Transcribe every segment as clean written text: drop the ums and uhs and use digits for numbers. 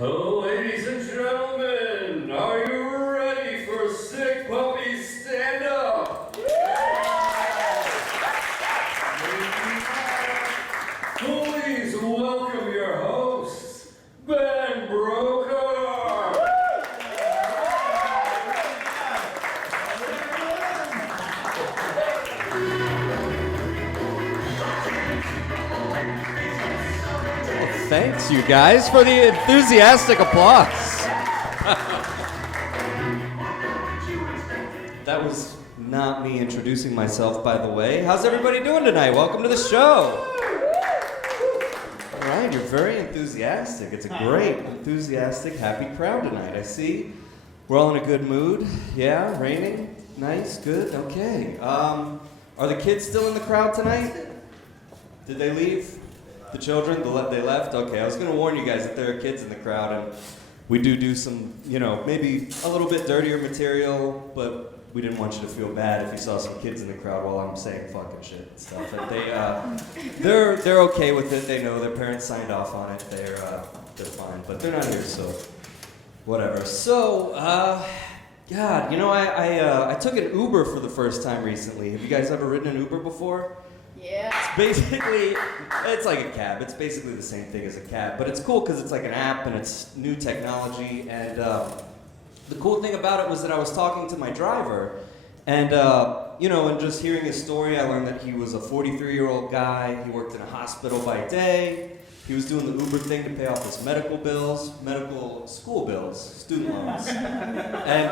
Ladies and gentlemen, are you ready for Sick Puppies Stand Up? Please welcome your hosts, Ben Broker. Thanks, you guys, for the enthusiastic applause. That was not me introducing myself, by the way. How's everybody doing tonight? Welcome to the show. All right, you're very enthusiastic. It's a great, enthusiastic, happy crowd tonight. I see we're all in a good mood. Yeah, raining. Nice, good, okay. Are the kids still in the crowd tonight? Did they leave? The children, they left? Okay, I was going to warn you guys that there are kids in the crowd, and we do some, maybe a little bit dirtier material, but we didn't want you to feel bad if you saw some kids in the crowd while I'm saying fucking shit and stuff. And they're okay with it. They know their parents signed off on it. They're fine, but they're not here, so whatever. So, God, I took an Uber for the first time recently. Have you guys ever ridden an Uber before? Yeah. It's like a cab. It's basically the same thing as a cab, but it's cool because it's like an app and it's new technology. And the cool thing about it was that I was talking to my driver, and and just hearing his story, I learned that he was a 43-year-old guy. He worked in a hospital by day. He was doing the Uber thing to pay off his medical school bills, student loans, and.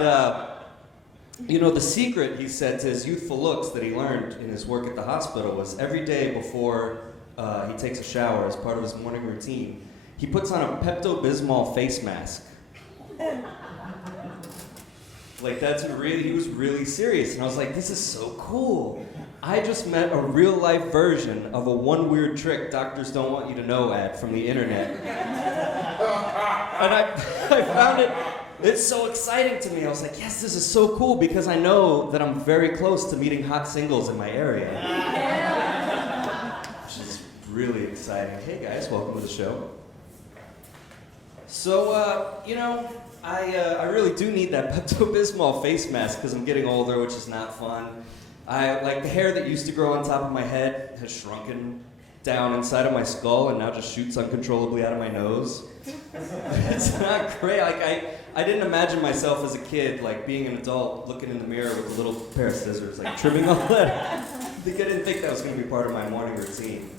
The secret, he said, to his youthful looks that he learned in his work at the hospital was every day before he takes a shower as part of his morning routine, he puts on a Pepto-Bismol face mask. He was really serious. And I was like, this is so cool. I just met a real-life version of a one weird trick doctors don't want you to know ad from the internet. And I found it... It's so exciting to me. I was like, yes, this is so cool because I know that I'm very close to meeting hot singles in my area. Yeah. Which is really exciting. Hey guys, welcome to the show. So, I really do need that Pepto-Bismol face mask because I'm getting older, which is not fun. The hair that used to grow on top of my head has shrunken down inside of my skull and now just shoots uncontrollably out of my nose. It's not great. I didn't imagine myself as a kid, being an adult, looking in the mirror with a little pair of scissors, trimming all that. I didn't think that was going to be part of my morning routine.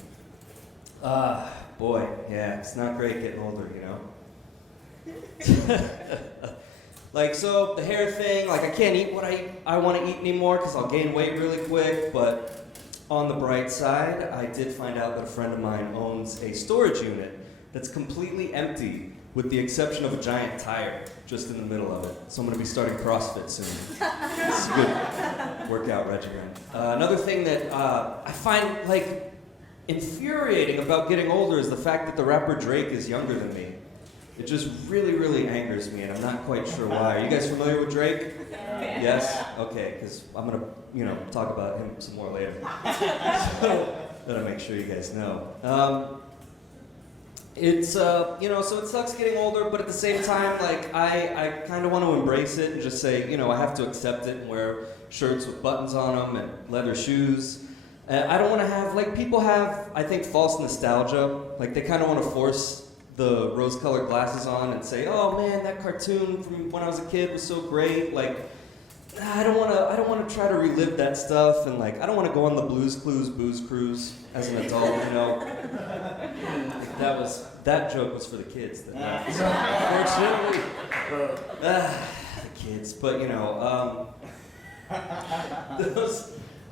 Boy, yeah, it's not great getting older, So the hair thing, I can't eat what I want to eat anymore because I'll gain weight really quick, but on the bright side, I did find out that a friend of mine owns a storage unit that's completely empty with the exception of a giant tire just in the middle of it. So I'm going to be starting CrossFit soon. It's a good workout regimen. Another thing that I find infuriating about getting older is the fact that the rapper Drake is younger than me. It just really, really angers me, and I'm not quite sure why. Are you guys familiar with Drake? Yes? Okay, because I'm going to, talk about him some more later. So, gotta make sure you guys know. It's, so it sucks getting older, but at the same time, I kind of want to embrace it and just say, I have to accept it and wear shirts with buttons on them and leather shoes. I don't want to have, people have, I think, false nostalgia. They kind of want to force the rose-colored glasses on and say, oh man, that cartoon from when I was a kid was so great. I don't want to try to relive that stuff, and I don't want to go on the Blues Clues booze cruise as an adult, That joke was for the kids. Unfortunately, the kids. But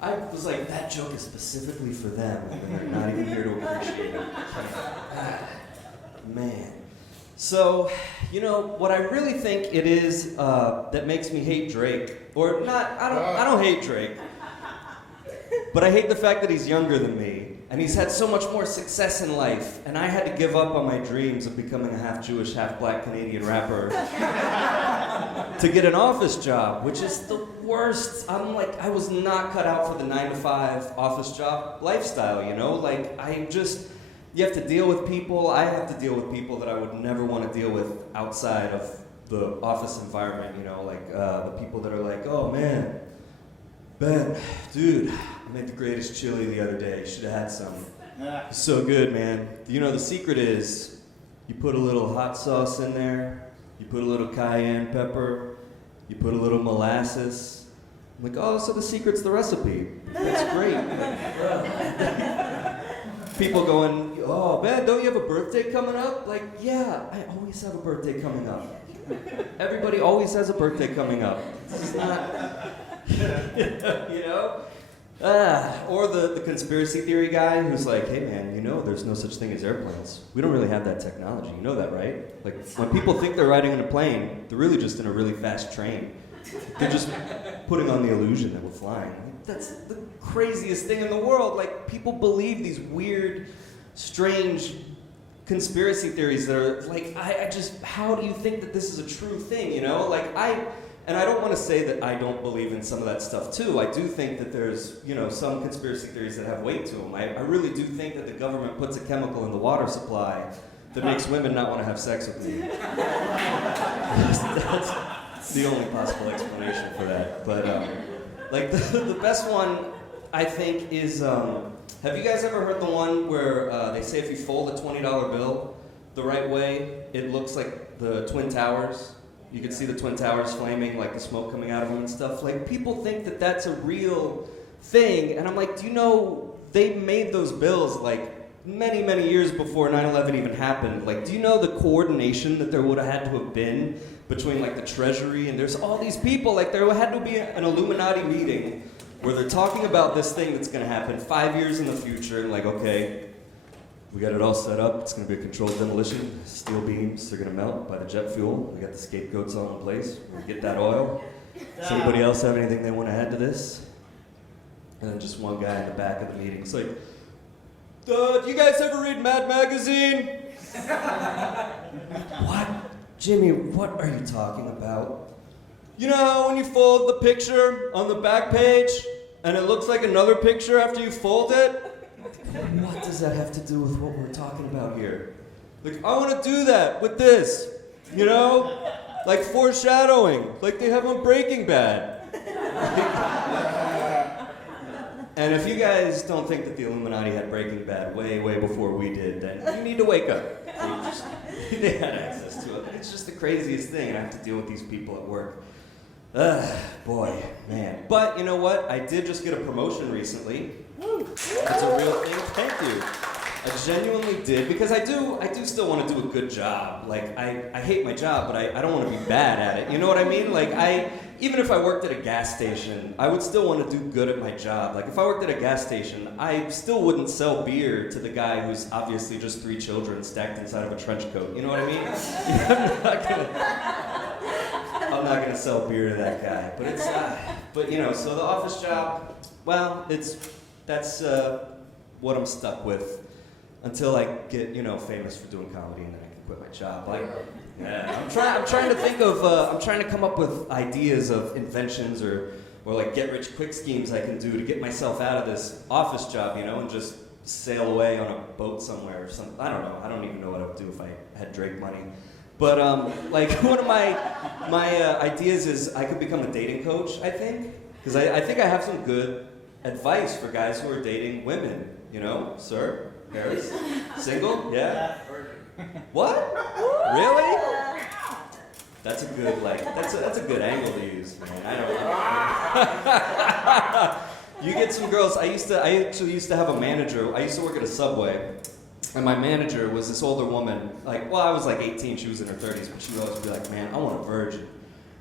I was like, that joke is specifically for them, and they're not even here to appreciate it. Man. So, what I really think it is that makes me hate Drake, or not, I don't hate Drake, but I hate the fact that he's younger than me, and he's had so much more success in life, and I had to give up on my dreams of becoming a half-Jewish, half-black Canadian rapper to get an office job, which is the worst. I was not cut out for the 9-to-5 office job lifestyle, you have to deal with people. I have to deal with people that I would never want to deal with outside of the office environment, you know, like the people that are like, oh man, Ben, dude, I made the greatest chili the other day. You should have had some. It's so good, man. You know, the secret is you put a little hot sauce in there, you put a little cayenne pepper, you put a little molasses. I'm like, oh, so the secret's the recipe. That's great. People going, oh, Ben, don't you have a birthday coming up? Like, yeah, I always have a birthday coming up. Everybody always has a birthday coming up. It's not, you know? Or the conspiracy theory guy who's like, hey man, you know there's no such thing as airplanes. We don't really have that technology. You know that, right? Like, when people think they're riding in a plane, they're really just in a really fast train. They're just putting on the illusion that we're flying. Like, that's the craziest thing in the world. Like, people believe these weird, strange conspiracy theories that are like, I just, how do you think that this is a true thing, you know? Like, and I don't want to say that I don't believe in some of that stuff too. I do think that there's, you know, some conspiracy theories that have weight to them. I really do think that the government puts a chemical in the water supply that makes women not want to have sex with me. That's the only possible explanation for that. But, like, the best one, I think, is, have you guys ever heard the one where they say if you fold a $20 bill the right way, it looks like the Twin Towers? You can see the Twin Towers flaming, like the smoke coming out of them and stuff. Like, people think that that's a real thing. And I'm like, do you know they made those bills like many, many years before 9/11 even happened? Like, do you know the coordination that there would have had to have been between like the Treasury and there's all these people? Like, there had to be an Illuminati meeting where they're talking about this thing that's going to happen 5 years in the future. And like, okay, we got it all set up. It's going to be a controlled demolition. Steel beams are going to melt by the jet fuel. We got the scapegoats all in place. We're going to get that oil. Does anybody else have anything they want to add to this? And then just one guy in the back of the meeting. It's like, do you guys ever read Mad Magazine? What? Jimmy, what are you talking about? You know, when you fold the picture on the back page, and it looks like another picture after you fold it? What does that have to do with what we're talking about here? Like, I want to do that with this, you know? Like foreshadowing, like they have on Breaking Bad. And if you guys don't think that the Illuminati had Breaking Bad way, way before we did, then you need to wake up. They had access to it. It's just the craziest thing, and I have to deal with these people at work. Boy, man. But you know what? I did just get a promotion recently. That's a real thing. Thank you. I genuinely did, because I do still want to do a good job. Like, I hate my job, but I don't want to be bad at it. You know what I mean? Like, even if I worked at a gas station, I would still want to do good at my job. Like, if I worked at a gas station, I still wouldn't sell beer to the guy who's obviously just 3 children stacked inside of a trench coat. You know what I mean? I'm not gonna sell beer to that guy. But it's, but you know, so the office job, well, that's what I'm stuck with until I get, you know, famous for doing comedy, and then I can quit my job. Like, yeah, I'm trying to think of, I'm trying to come up with ideas of inventions or like get-rich-quick schemes I can do to get myself out of this office job, you know, and just sail away on a boat somewhere or something. I don't know. I don't even know what I would do if I had Drake money. But like, one of my ideas is I could become a dating coach, I think. Because I think I have some good advice for guys who are dating women, you know? Sir? Harris? Single? Yeah? What? Really? That's a good, like, that's a good angle to use, man. I don't know. You get some girls, I actually used to have a manager. I used to work at a Subway. And my manager was this older woman, like, well, I was like 18, she was in her 30s, but she would always be like, man, I want a virgin.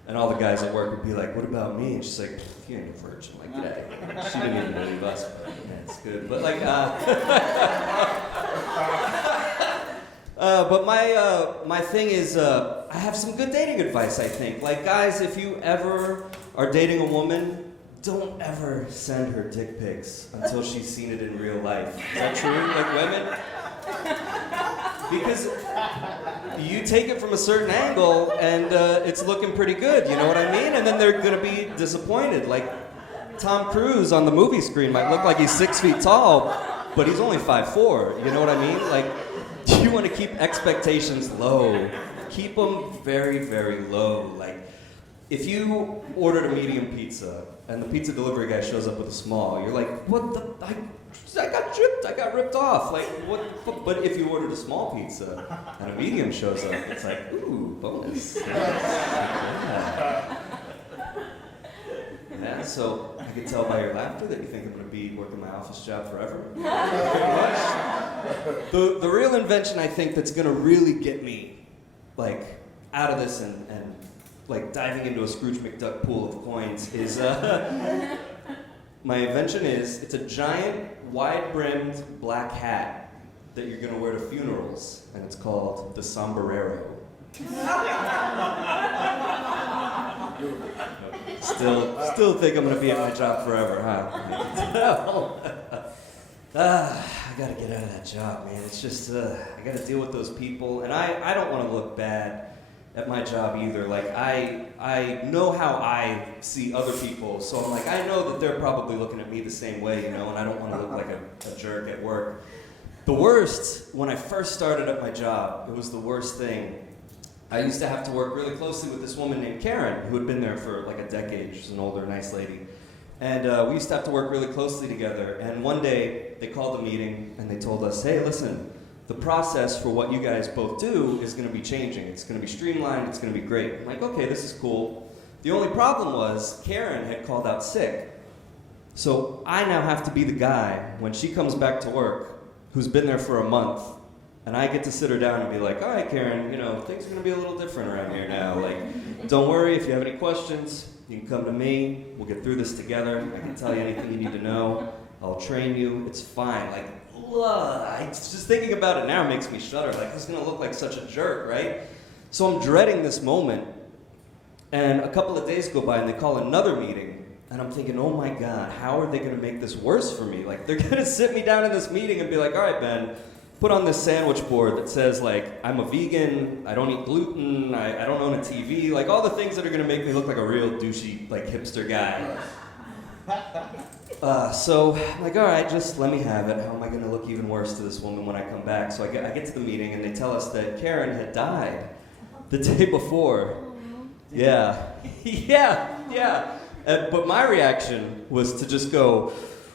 And all the guys at work would be like, what about me? And she's like, you ain't a virgin, like, get out of here. She didn't even believe us, but yeah, it's good. But like, but my thing is, I have some good dating advice, I think. Like, guys, if you ever are dating a woman, don't ever send her dick pics until she's seen it in real life. Is that true? Like, women? Because you take it from a certain angle and it's looking pretty good, you know what I mean? And then they're gonna be disappointed. Like, Tom Cruise on the movie screen might look like he's 6 feet tall, but he's only 5'4", you know what I mean? Like, you want to keep expectations low. Keep them very, very low. Like, if you ordered a medium pizza and the pizza delivery guy shows up with a small, you're like, what the, I got ripped off. Like, what, but if you ordered a small pizza and a medium shows up, it's like, ooh, bonus. Yeah, so I can tell by your laughter that you think I'm going to be working my office job forever. The real invention I think that's going to really get me, like, out of this and like diving into a Scrooge McDuck pool of coins is, my invention is, it's a giant, wide-brimmed black hat that you're going to wear to funerals, and it's called the sombrero. Still think I'm gonna be at my job forever, huh? I gotta get out of that job, man. It's just, I gotta deal with those people, and I don't want to look bad at my job either. Like, I know how I see other people, so I'm like, I know that they're probably looking at me the same way, you know, and I don't want to look like a jerk at work. The worst, when I first started at my job, it was the worst thing. I used to have to work really closely with this woman named Karen, who had been there for like a decade. She's an older, nice lady. And we used to have to work really closely together. And one day, they called a meeting, and they told us, hey, listen, the process for what you guys both do is going to be changing. It's going to be streamlined. It's going to be great. I'm like, okay, this is cool. The only problem was Karen had called out sick. So I now have to be the guy, when she comes back to work, who's been there for a month, and I get to sit her down and be like, all right, Karen, you know, things are going to be a little different around here now. Like, don't worry, if you have any questions, you can come to me. We'll get through this together. I can tell you anything you need to know. I'll train you. It's fine. Like, just thinking about it now makes me shudder. Like, this is going to look like such a jerk, right? So I'm dreading this moment. And a couple of days go by, and they call another meeting. And I'm thinking, oh my God, how are they going to make this worse for me? Like, they're going to sit me down in this meeting and be like, all right, Ben, put on this sandwich board that says, like, I'm a vegan, I don't eat gluten, I don't own a TV, like all the things that are gonna make me look like a real douchey, like, hipster guy. So I'm like, all right, just let me have it. How am I gonna look even worse to this woman when I come back? So I get to the meeting, and they tell us that Karen had died the day before. Yeah. Yeah. But my reaction was to just go,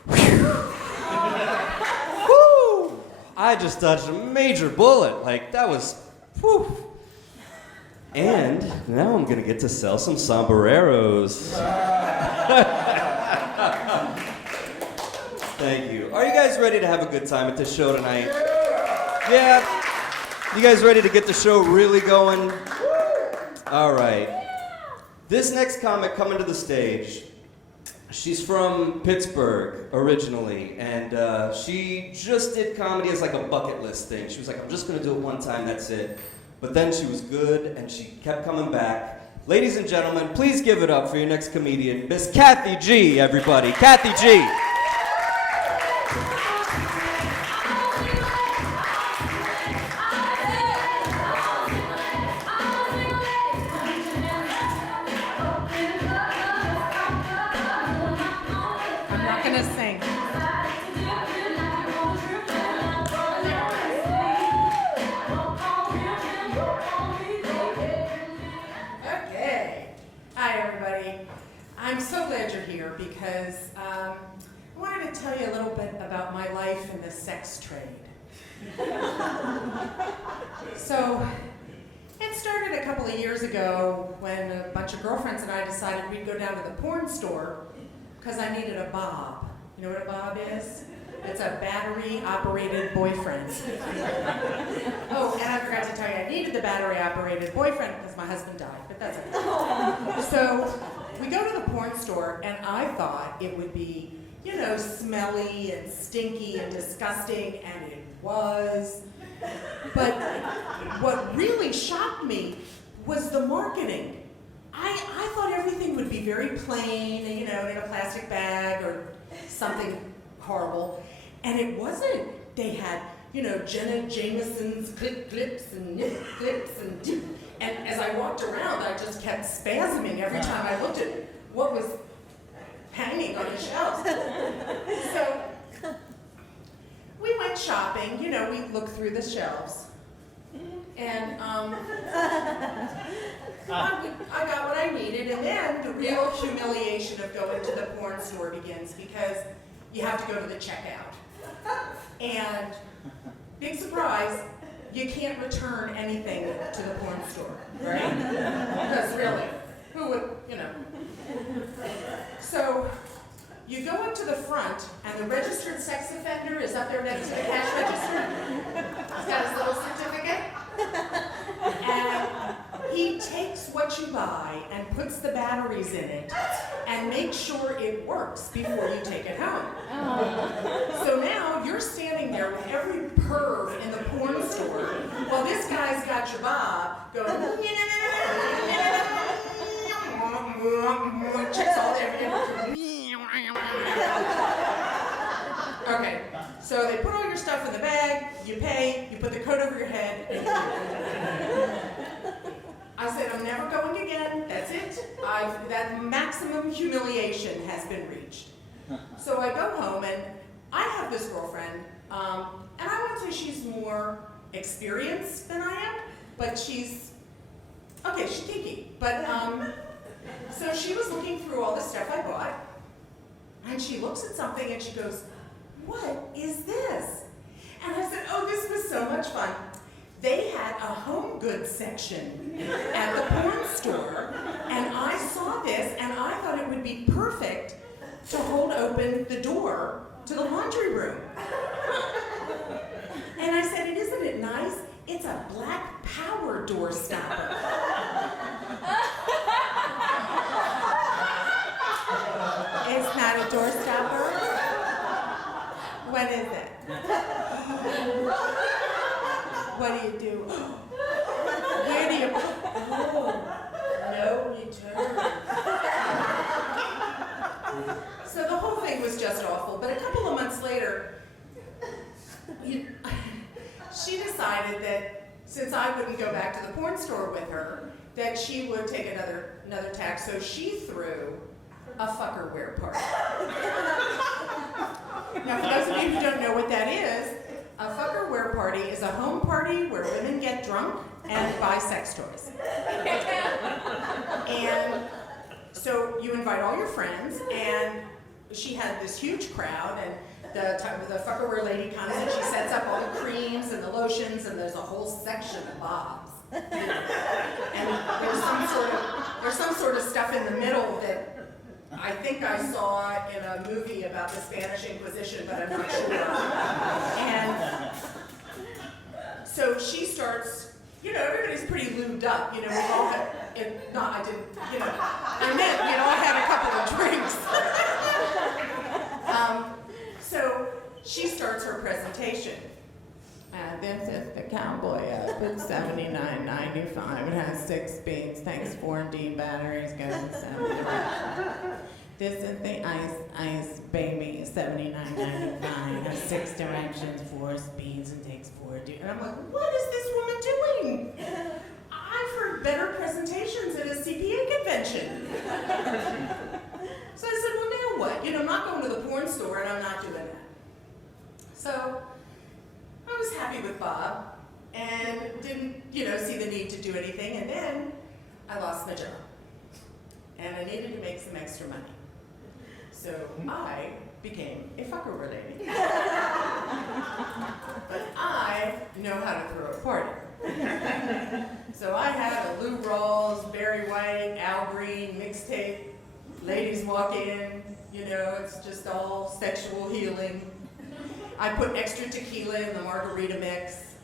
whew. I just dodged a major bullet. Like, that was, whew. And now I'm gonna get to sell some sombreros. Thank you. Are you guys ready to have a good time at this show tonight? Yeah? You guys ready to get the show really going? All right. This next comic coming to the stage, she's from Pittsburgh originally, and she just did comedy as like a bucket list thing. She was like, I'm just gonna do it one time, that's it. But then she was good, and she kept coming back. Ladies and gentlemen, please give it up for your next comedian, Miss Kathy G, everybody. Kathy G. I'm so glad you're here because I wanted to tell you a little bit about my life in the sex trade. So, it started a couple of years ago when a bunch of girlfriends and I decided we'd go down to the porn store because I needed a bob. You know what a bob is? It's a battery-operated boyfriend. Oh, and I forgot to tell you, I needed the battery-operated boyfriend because my husband died, but that's okay. So, we go to the porn store, and I thought it would be, you know, smelly and stinky and disgusting, and it was. But what really shocked me was the marketing. I thought everything would be very plain, you know, in a plastic bag or something horrible, and it wasn't. They had, you know, Jenna Jameson's clips and nip clips and as I walked around, I just kept spasming every time I looked at what was hanging on the shelves. So, we went shopping. You know, we looked through the shelves. And I got what I needed, and then the real humiliation of going to the porn store begins because you have to go to the checkout. And big surprise, you can't return anything to the porn store, right? Because really, who would, you know? So you go up to the front, and the registered sex offender is up there next to the cash register. He's got his little certificate. And he takes what you buy and puts the batteries in it and makes sure it works before you take it home. So now you're standing there with every perv in the porn store while this guy's got your bob going, checks all their. Okay, so they put all your stuff in the bag, you pay, you put the coat over your head, and I said, I'm never going again, that's it. That maximum humiliation has been reached. So I go home, and I have this girlfriend, and I would say she's more experienced than I am, but she's kinky. But, so she was looking through all the stuff I bought, and she looks at something and she goes, what is this? And I said, oh, this was so much fun. They had a home goods section at the porn store, and I saw this, and I thought it would be perfect to hold open the door to the laundry room. And I said, isn't it nice? It's a black power door stopper. It's not a door stopper? What is it? What do you do? Where do you? Oh, no return. So the whole thing was just awful. But a couple of months later, she decided that since I wouldn't go back to the porn store with her, that she would take another tack. So she threw a fuckerware party. Now, for those of you who don't know what that is, a fuckerware party is a home party where women get drunk and buy sex toys. And so you invite all your friends, and she had this huge crowd, and the fuckerware lady comes and she sets up all the creams and the lotions, and there's a whole section of bobs. And there's some sort of stuff in the middle that I think I saw in a movie about the Spanish Inquisition, but I'm not sure. And so she starts, everybody's pretty lubed up. We've all had, I didn't, I meant, I had a couple of drinks. So she starts her presentation. This is the cowboy up at $79.95. It has 6 speeds, takes 4D batteries, goes to 79. This is the ice baby, $79.95. Has 6 directions, 4 speeds, and takes 4D. And I'm like, what is this woman doing? I've heard better presentations at a CPA convention. So I said, well, now what? I'm not going to the porn store, and I'm not doing that. So I was happy with Bob and didn't, see the need to do anything. And then I lost my job. And I needed to make some extra money. So I became a fuckerware lady. But I know how to throw a party. So I had a Lou Rawls, Barry White, Al Green mixtape. Ladies walk in, it's just all sexual healing. I put extra tequila in the margarita mix.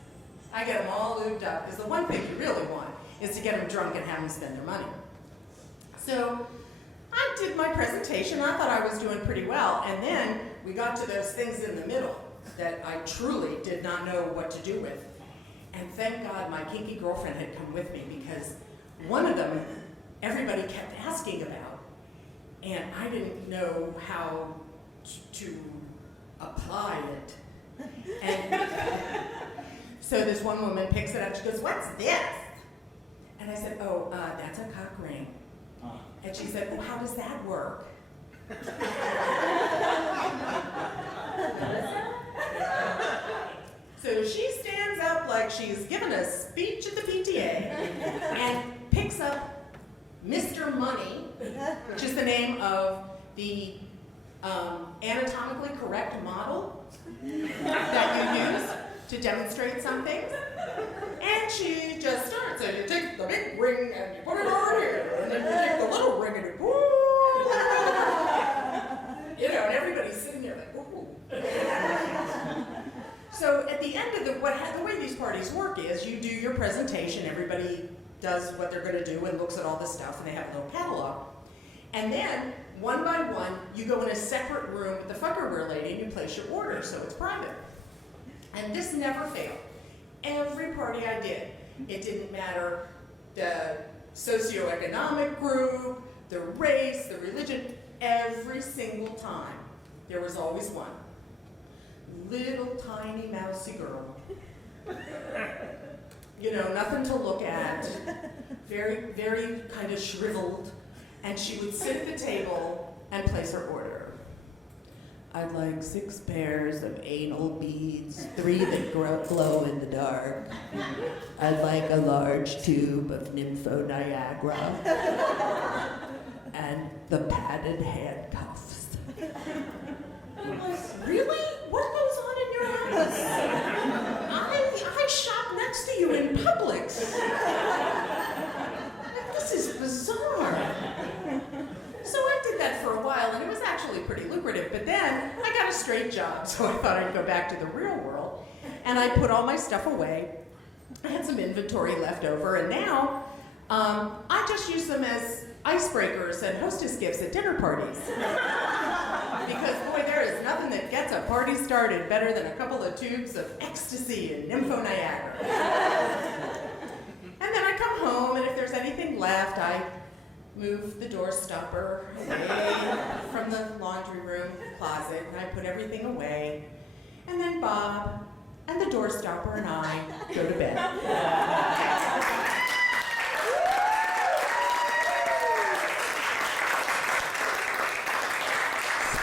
I get them all lubed up, because the one thing you really want is to get them drunk and have them spend their money. So I did my presentation. I thought I was doing pretty well. And then we got to those things in the middle that I truly did not know what to do with. And thank God my kinky girlfriend had come with me, because one of them everybody kept asking about. And I didn't know how to apply it. And so this one woman picks it up, she goes, what's this? And I said, oh, that's a cock ring. And she said, well, how does that work? So she stands up like she's giving a speech at the PTA and picks up Mr. Money, which is the name of the anatomically correct model that you use to demonstrate something. And she just starts, and you take the big ring and you put it over here, and then you take the little ring and you, you know, and everybody's sitting there like, ooh. So at the end of the way these parties work is you do your presentation, everybody does what they're gonna do and looks at all this stuff, and they have a little catalog. And then, one by one, you go in a separate room with the Fuckerware lady and you place your order, so it's private. And this never failed. Every party I did, it didn't matter the socioeconomic group, the race, the religion, every single time, there was always one. Little tiny mousy girl. You know, nothing to look at, very, very kind of shriveled, and she would sit at the table and place her order. I'd like 6 pairs of anal beads, 3 that glow in the dark. I'd like a large tube of Nympho Niagara and the padded handcuffs. I'm like, really? What goes on in your house? I shop next to you in Publix. This is bizarre. So I did that for a while, and it was actually pretty lucrative, but then I got a straight job, so I thought I'd go back to the real world, and I put all my stuff away. I had some inventory left over, and now I just use them as icebreakers and hostess gifts at dinner parties. Because, boy, there is nothing that gets a party started better than a couple of tubes of ecstasy and Nympho Niagara. And then I come home, and if there's anything left, I move the door stopper away from the laundry room closet, and I put everything away. And then Bob and the door stopper and I go to bed.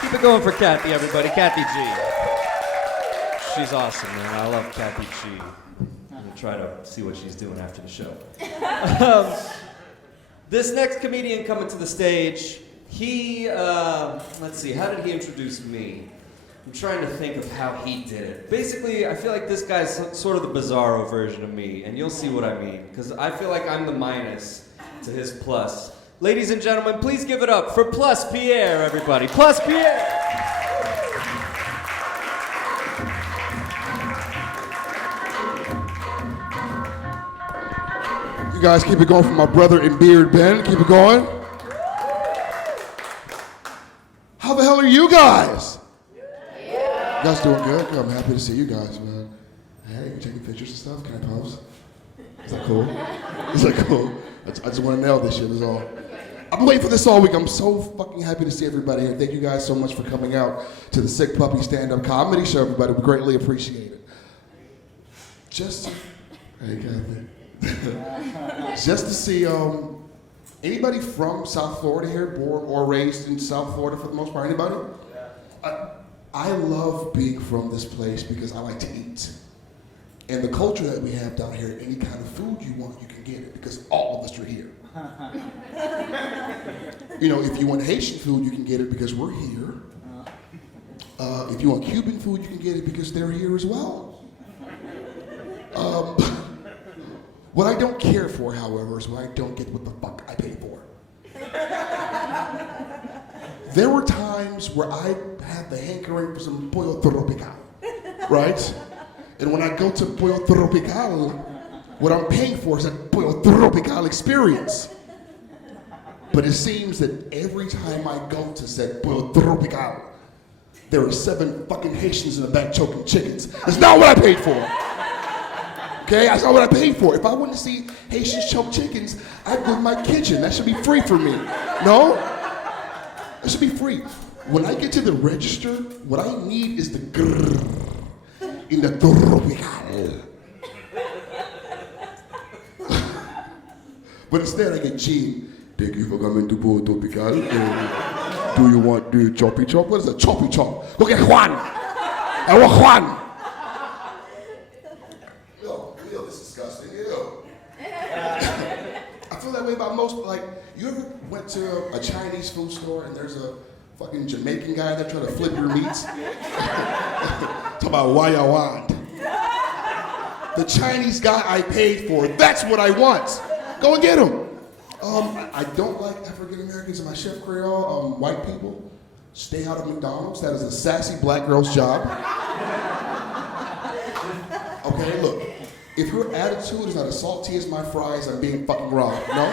Keep it going for Kathy, everybody. Kathy G. She's awesome, man. I love Kathy G. I'm gonna try to see what she's doing after the show. This next comedian coming to the stage, he, let's see, how did he introduce me? I'm trying to think of how he did it. Basically, I feel like this guy's sort of the bizarro version of me, and you'll see what I mean, because I feel like I'm the minus to his plus. Ladies and gentlemen, please give it up for Plus Pierre, everybody. Plus Pierre! You guys keep it going for my brother in beard, Ben. Keep it going. How the hell are you guys? You guys doing good? I'm happy to see you guys, man. Hey, you taking pictures and stuff? Can I pose? Is that cool? Is that cool? I just want to nail this shit, that's all. I've been waiting for this all week. I'm so fucking happy to see everybody here. Thank you guys so much for coming out to the Sick Puppy stand-up comedy show, everybody. We greatly appreciate it. Hey, Kathy. Just to see anybody from South Florida here, born or raised in South Florida for the most part. Anybody? I love being from this place because I like to eat. And the culture that we have down here, any kind of food you want, you can get it because all of us are here. You know, if you want Haitian food, you can get it because we're here. If you want Cuban food, you can get it because they're here as well. What I don't care for, however, is when I don't get what the fuck I pay for. There were times where I had the hankering for some pollo tropical, right? And when I go to pollo tropical, what I'm paying for is a pollo tropical experience. But it seems that every time I go to said pollo tropical, there are 7 fucking Haitians in the back choking chickens. That's not what I paid for. Okay, that's not what I paid for. If I want to see Haitians choke chickens, I'd go to my kitchen. That should be free for me. No? That should be free. When I get to the register, what I need is the grrr in the tropical. But instead I get Gene. Thank you for coming to Pollo Tropical. Do you want the choppy chop? What is a choppy chop? Look at Juan. I want Juan. it's disgusting. Ew. I feel that way about most, like, you ever went to a Chinese food store and there's a fucking Jamaican guy there trying to flip your meats? Talk about why I want. The Chinese guy I paid for, that's what I want. Go and get him. I don't like African Americans in my chef Creole. White people, stay out of McDonald's. That is a sassy black girl's job. Okay, look. If your attitude is not as salty as my fries, I'm being fucking wrong. No?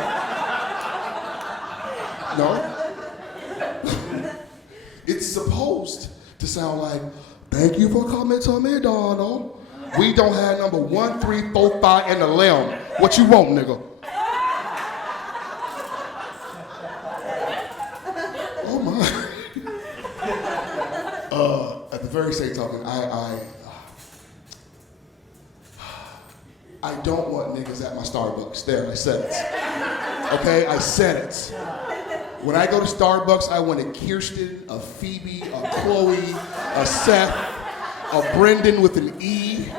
No? It's supposed to sound like, thank you for coming to McDonald's. We don't have number 1, 3, 4, 5, and the lamb. What you want, nigga? Oh my. At the very same token, I don't want niggas at my Starbucks. There, I said it. Okay, I said it. When I go to Starbucks, I want a Kirsten, a Phoebe, a Chloe, a Seth, a Brendan with an E.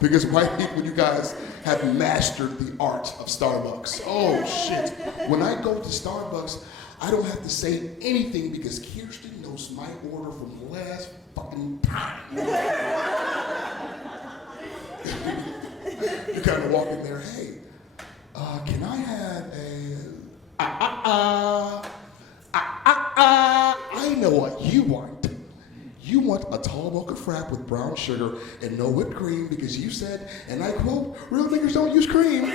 Because white people, you guys have mastered the art of Starbucks. Oh shit. When I go to Starbucks, I don't have to say anything because Kirsten knows my order from the last fucking time. You kind of walk in there, hey, can I have I know what you want. You want a tall mocha frap with brown sugar and no whipped cream because you said, and I quote, real niggas don't use cream.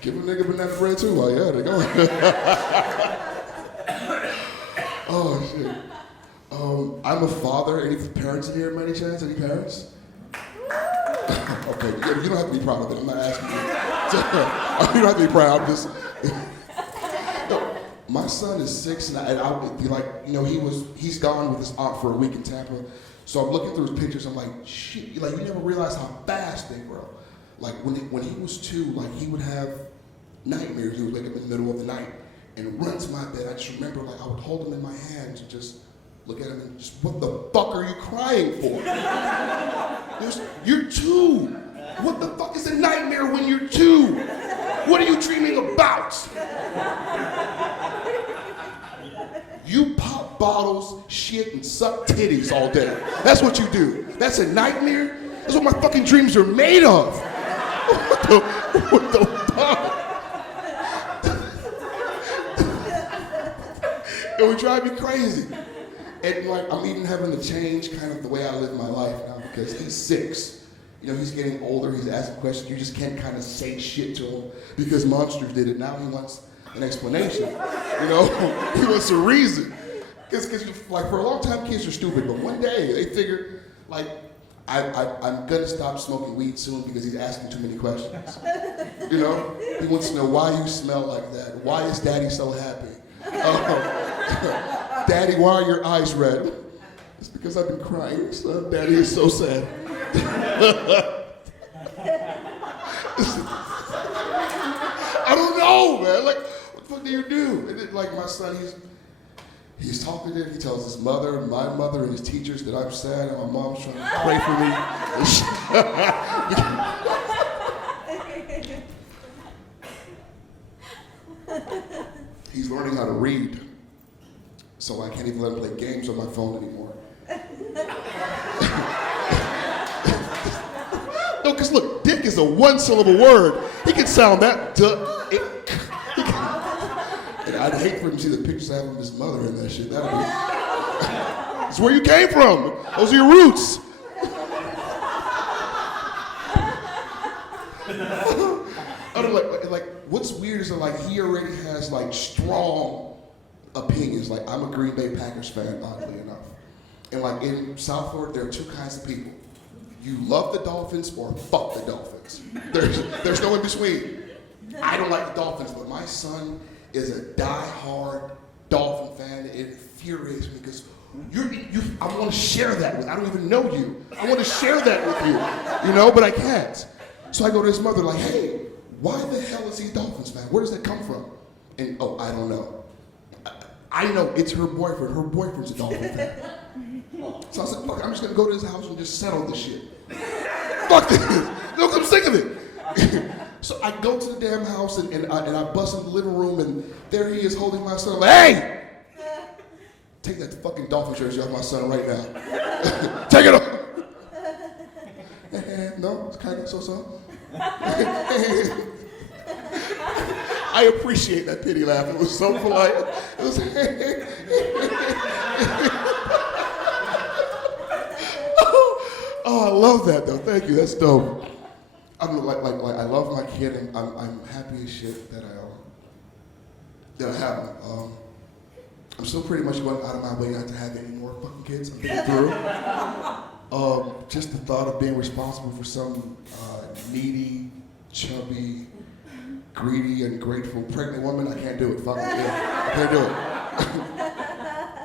Give a nigga banana bread too while you're at it. Go on. Oh shit. I'm a father. Any parents in here, by any chance? Any parents? Okay, you don't have to be proud of it. I'm not asking you. You don't have to be proud. I'm just. No, my son is 6, and I'll be like, you know, he's gone with his aunt for a week in Tampa. So I'm looking through his pictures. I'm like, shit. Like, you never realize how fast they grow. Like when he was 2, like he would have nightmares. He would wake up in the middle of the night and run to my bed. I just remember, like, I would hold him in my hands and just look at him and just, what the fuck are you crying for? You're 2. What the fuck is a nightmare when you're 2? What are you dreaming about? You pop bottles, shit, and suck titties all day. That's what you do. That's a nightmare? That's what my fucking dreams are made of. What the fuck? It would drive me crazy. And like, I'm even having to change kind of the way I live my life now because he's 6. You know, he's getting older, he's asking questions. You just can't kind of say shit to him because monsters did it. Now he wants an explanation. You know, he wants a reason. Because like, for a long time, kids are stupid, but one day they figured, like, I'm gonna stop smoking weed soon because he's asking too many questions. You know, he wants to know why you smell like that. Why is Daddy so happy? Daddy, why are your eyes red? It's because I've been crying, son. Daddy is so sad. I don't know, man. Like, what the fuck do you do? And then, like, my son, he's talking to him. He tells his mother, my mother, and his teachers that I'm sad and my mom's trying to pray for me. He's learning how to read, so I can't even let him play games on my phone anymore. No, because look, dick is a 1-syllable word. He can sound that and I'd hate for him to see the pictures I have of his mother and that shit. That'd be. It's where you came from. Those are your roots. I don't like what's weird is that, like, he already has like strong opinions. Like, I'm a Green Bay Packers fan, oddly enough. And like in South Florida, there are 2 kinds of people. You love the Dolphins or fuck the Dolphins. There's no in between. I don't like the Dolphins, but my son is a die-hard Dolphin fan. It infuriates me because I want to share that with. I don't even know you. I want to share that with you, you know, but I can't. So I go to his mother like, hey, why the hell is he a Dolphins fan? Where does that come from? And, oh, I don't know. I know, it's her boyfriend. Her boyfriend's a Dolphin fan. So I said, fuck, I'm just gonna go to his house and just settle this shit. Fuck this. Look, I'm sick of it. So I go to the damn house and I bust in the living room and there he is holding my son. I'm like, hey! Take that fucking Dolphin jersey off my son right now. Take it off. No, it's kind of so-so. I appreciate that pity laugh. It was so polite. It was Oh, I love that though. Thank you. That's dope. I'm like I love my kid and I'm happy as shit that I have him. I'm still pretty much going out of my way not to have any more fucking kids. I'm getting through. Just the thought of being responsible for some needy, chubby, greedy, ungrateful, pregnant woman, I can't do it. Fuck it. Yeah, I can't do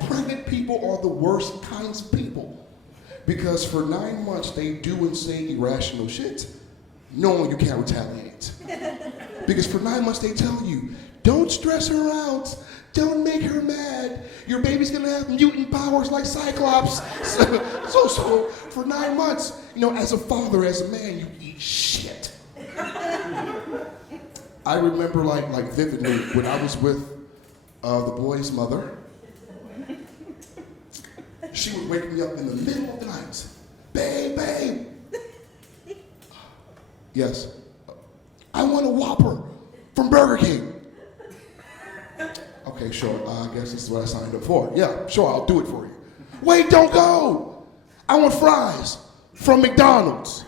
it. Pregnant people are the worst kinds of people. Because for 9 months, they do and say irrational shit, knowing you can't retaliate. Because for 9 months, they tell you, don't stress her out. Don't make her mad. Your baby's gonna have mutant powers like Cyclops. So for 9 months, you know, as a father, as a man, you eat shit. I remember like vividly when I was with the boy's mother. She would wake me up in the middle of the night. Babe. Yes. I want a Whopper from Burger King. Okay, sure. I guess this is what I signed up for. Yeah, sure, I'll do it for you. Wait, don't go. I want fries from McDonald's.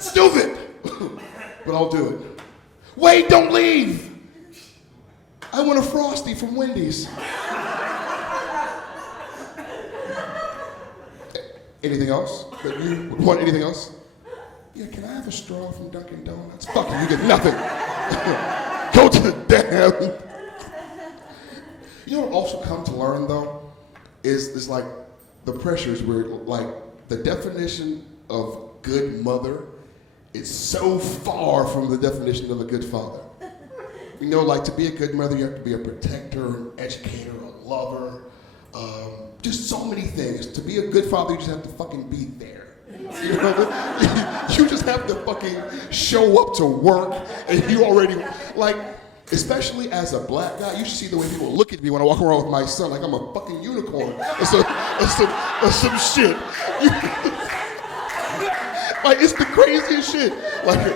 Stupid. But I'll do it. Wait, don't leave. I want a Frosty from Wendy's. Anything else? That you would want anything else? Yeah, can I have a straw from Dunkin' Donuts? Fuck you get nothing. Go to the damn. You know what I've also come to learn though? Is like the pressures where like the definition of good mother is so far from the definition of a good father. You know, like to be a good mother, you have to be a protector, an educator, a lover, just so many things. To be a good father, you just have to fucking be there. You know, you just have to fucking show up to work and you already, like, especially as a black guy, you should see the way people look at me when I walk around with my son like I'm a fucking unicorn or some shit. Like, it's the craziest shit. Like,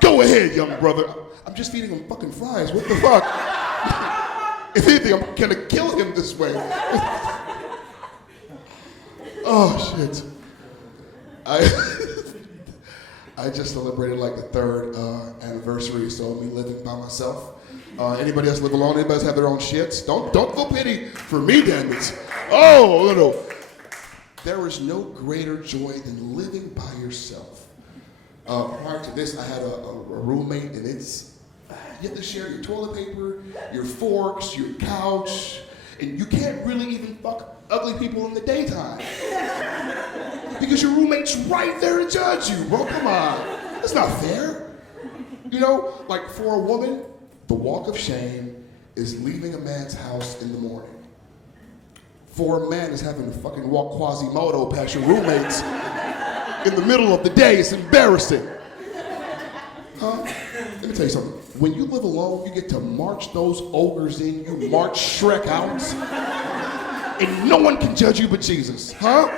go ahead, young brother. I'm just feeding him fucking fries. What the fuck? If anything, I'm gonna kill him this way. Oh, shit. I just celebrated like the 3rd anniversary, so me living by myself. Anybody else live alone? Anybody else have their own shits? Don't go pity for me, damn it. Oh, no. There is no greater joy than living by yourself. Prior to this, I had a roommate, and you have to share your toilet paper, your forks, your couch, and you can't really even fuck ugly people in the daytime. Because your roommate's right there to judge you, bro, come on. That's not fair. You know, like for a woman, the walk of shame is leaving a man's house in the morning. For a man, is having to fucking walk Quasimodo past your roommates in the middle of the day. It's embarrassing. Huh? Let me tell you something. When you live alone, you get to march those ogres in, you march Shrek out, and no one can judge you but Jesus. Huh?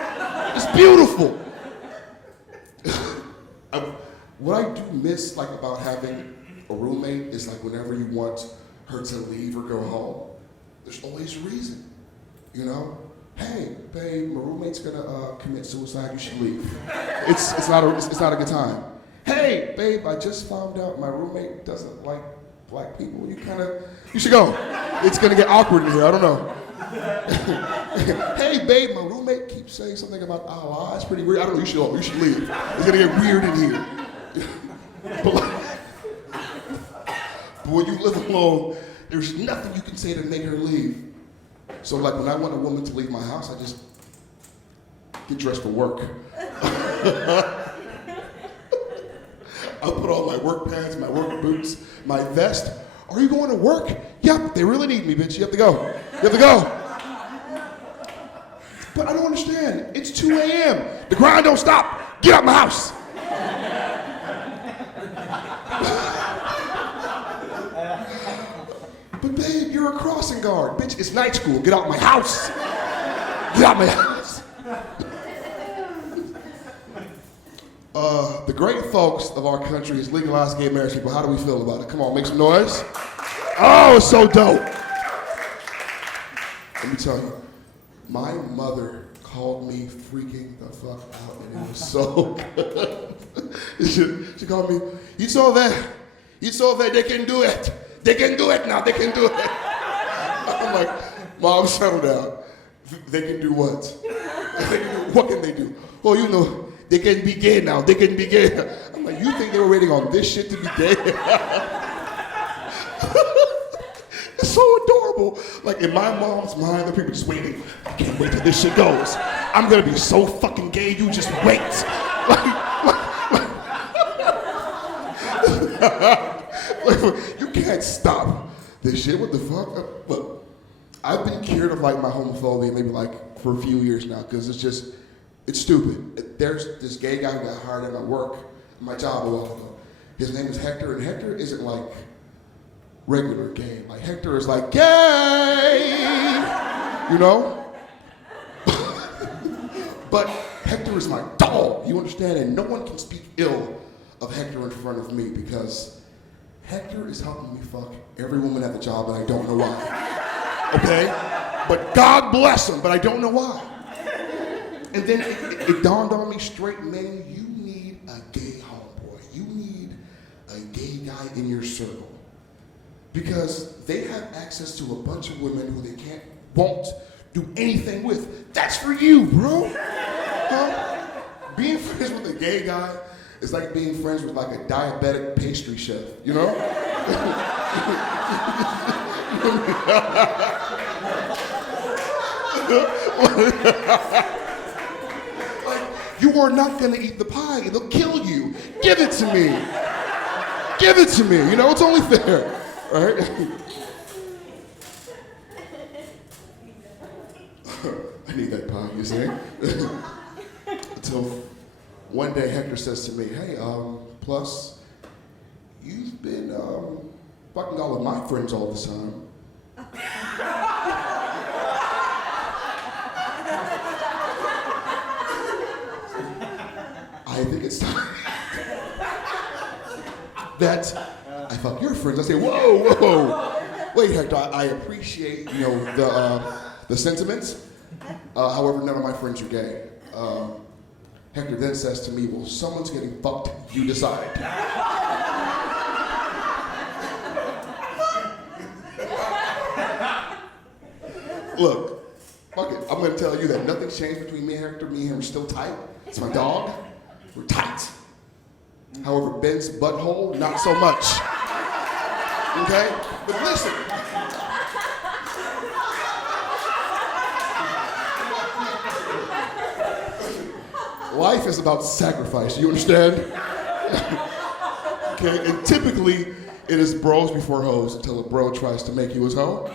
It's beautiful. What I do miss like about having a roommate is like whenever you want her to leave or go home, there's always a reason. You know? Hey, babe, my roommate's gonna commit suicide, you should leave. It's not a good time. Hey, babe, I just found out my roommate doesn't like black people. You should go. It's gonna get awkward in here, I don't know. Hey, babe, my roommate keeps saying something about Allah. It's pretty weird. I don't know, you should leave. It's gonna get weird in here. But when you live alone, there's nothing you can say to make her leave. So like when I want a woman to leave my house, I just get dressed for work. I'll put on my work pants, my work boots, my vest. Are you going to work? Yep, they really need me, bitch. You have to go. You have to go. But I don't understand. It's 2 a.m. The grind don't stop. Get out my house. But babe, you're a crossing guard. Bitch, it's night school. Get out my house. Get out my house. The great folks of our country has legalized gay marriage. People, how do we feel about it? Come on, make some noise. Oh, it's so dope. Let me tell you, my mother called me freaking the fuck out, and it was so good. she called me, you saw that, they can do it. They can do it now, they can do it. I'm like, Mom, settle down. They can do what? What can they do? Oh, you know, they can be gay now, they can be gay. I'm like, you think they were waiting on this shit to be gay? It's so adorable. Like in my mom's mind, the people just waiting. I can't wait till this shit goes. I'm gonna be so fucking gay, you just wait. You can't stop this shit. What the fuck? Look, I've been cured of like my homophobia maybe like for a few years now because it's stupid. There's this gay guy who got hired at my work, my job a while ago. His name is Hector, and Hector isn't like regular gay. Like Hector is like gay, you know? But Hector is my dog, you understand? And no one can speak ill of Hector in front of me because Hector is helping me fuck every woman at the job and I don't know why. Okay? But God bless him, but I don't know why. And then it dawned on me straight, man, you need a gay homeboy. You need a gay guy in your circle. Because they have access to a bunch of women who they won't do anything with. That's for you, bro. Huh? Being friends with a gay guy is like being friends with like a diabetic pastry chef, you know? Like, you are not gonna eat the pie, it'll kill you. Give it to me. Give it to me, you know, it's only fair. Right? I need that pie, you see? Until one day Hector says to me, hey, Plus, you've been fucking all of my friends all the time. I think it's time that I fuck your friends. I say, whoa. Wait, Hector, I appreciate, you know, the sentiments. However, none of my friends are gay. Hector then says to me, well, someone's getting fucked, you decide. Look, fuck it, I'm gonna tell you that nothing's changed between me and Hector. Me and him are still tight. It's my dog, we're tight. However, Ben's butthole, not so much. Okay? But listen. Life is about sacrifice, you understand? Okay, and typically it is bros before hoes until a bro tries to make you his hoe.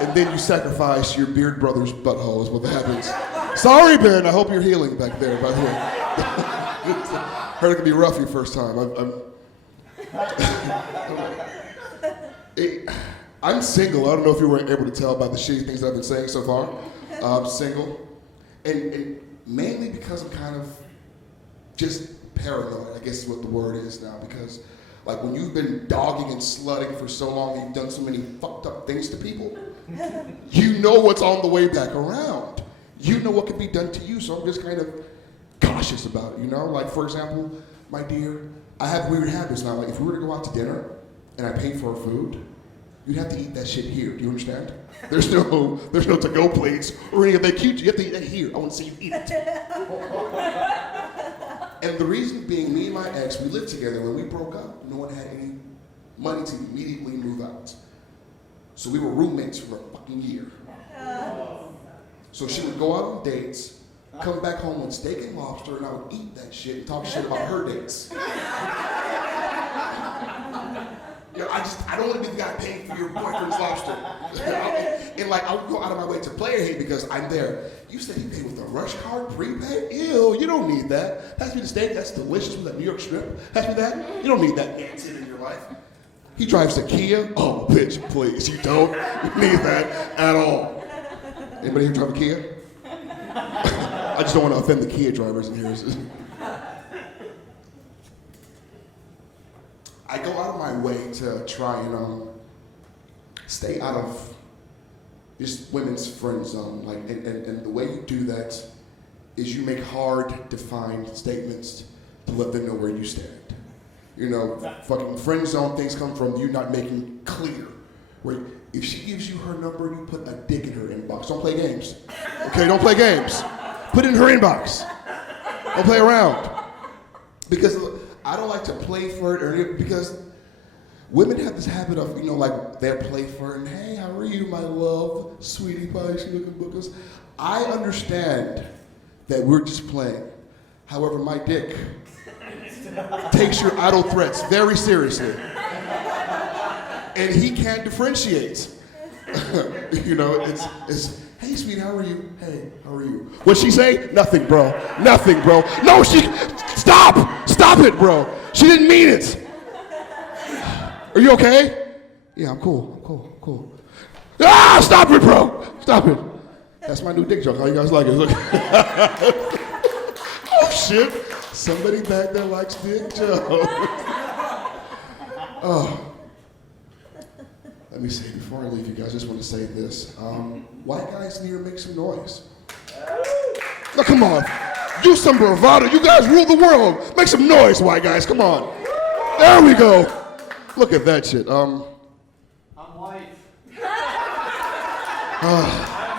And then you sacrifice your beard brother's butthole is what happens. Sorry, Ben, I hope you're healing back there, by the way. Heard it could be rough your first time. I'm single. I don't know if you were able to tell by the shitty things I've been saying so far. I'm single. And mainly because I'm kind of just paranoid, I guess is what the word is now. Because like when you've been dogging and slutting for so long, you've done so many fucked up things to people, you know what's on the way back around. You know what can be done to you, so I'm just kind of cautious about it, you know? Like, for example, my dear, I have weird habits now. Like, if we were to go out to dinner and I paid for our food, you'd have to eat that shit here. Do you understand? There's no to-go plates or any of that cute. You have to eat that here. I want to see you eat it. And the reason being, me and my ex, we lived together. When we broke up, no one had any money to immediately move out. So we were roommates for a fucking year. So she would go out on dates, come back home with steak and lobster, and I would eat that shit and talk shit about her dates. You know, I don't want to be the guy paying for your boyfriend's lobster. And like, I would go out of my way to player hate because I'm there. You said he paid with a rush card, prepaid? Ew, you don't need that. Pass me the steak, that's delicious with that New York strip. Pass me that. You don't need that dancing in your life. He drives a Kia. Oh, bitch, please, you don't need that at all. Anybody here drive a Kia? I just don't want to offend the Kia drivers in here. I go out of my way to try and stay out of just women's friend zone. Like, and the way you do that is you make hard, defined statements to let them know where you stand. You know, fucking friend zone things come from you not making clear. Where if she gives you her number, you put a dick in her inbox. Don't play games. Okay, don't play games. Put it in her inbox. Don't play around. Because I don't like to play flirt or because women have this habit of, you know, like they're play flirting. Hey, how are you, my love, sweetie pie, she looking bookers. I understand that we're just playing. However, my dick takes your idle threats very seriously. And he can't differentiate. You know, it's hey, sweetie, how are you? Hey, how are you? What'd she say? Nothing, bro. Nothing, bro. No, stop! Stop it, bro. She didn't mean it. Are you okay? Yeah, I'm cool. Ah, stop it, bro. Stop it. That's my new dick joke. How you guys like it? Look. Oh, shit. Somebody back there likes dick jokes. Oh. Let me say, before I leave you guys, I just want to say this. White guys need to make some noise. Now, come on. Do some bravado. You guys rule the world. Make some noise, white guys. Come on. There we go. Look at that shit. I'm white. I'm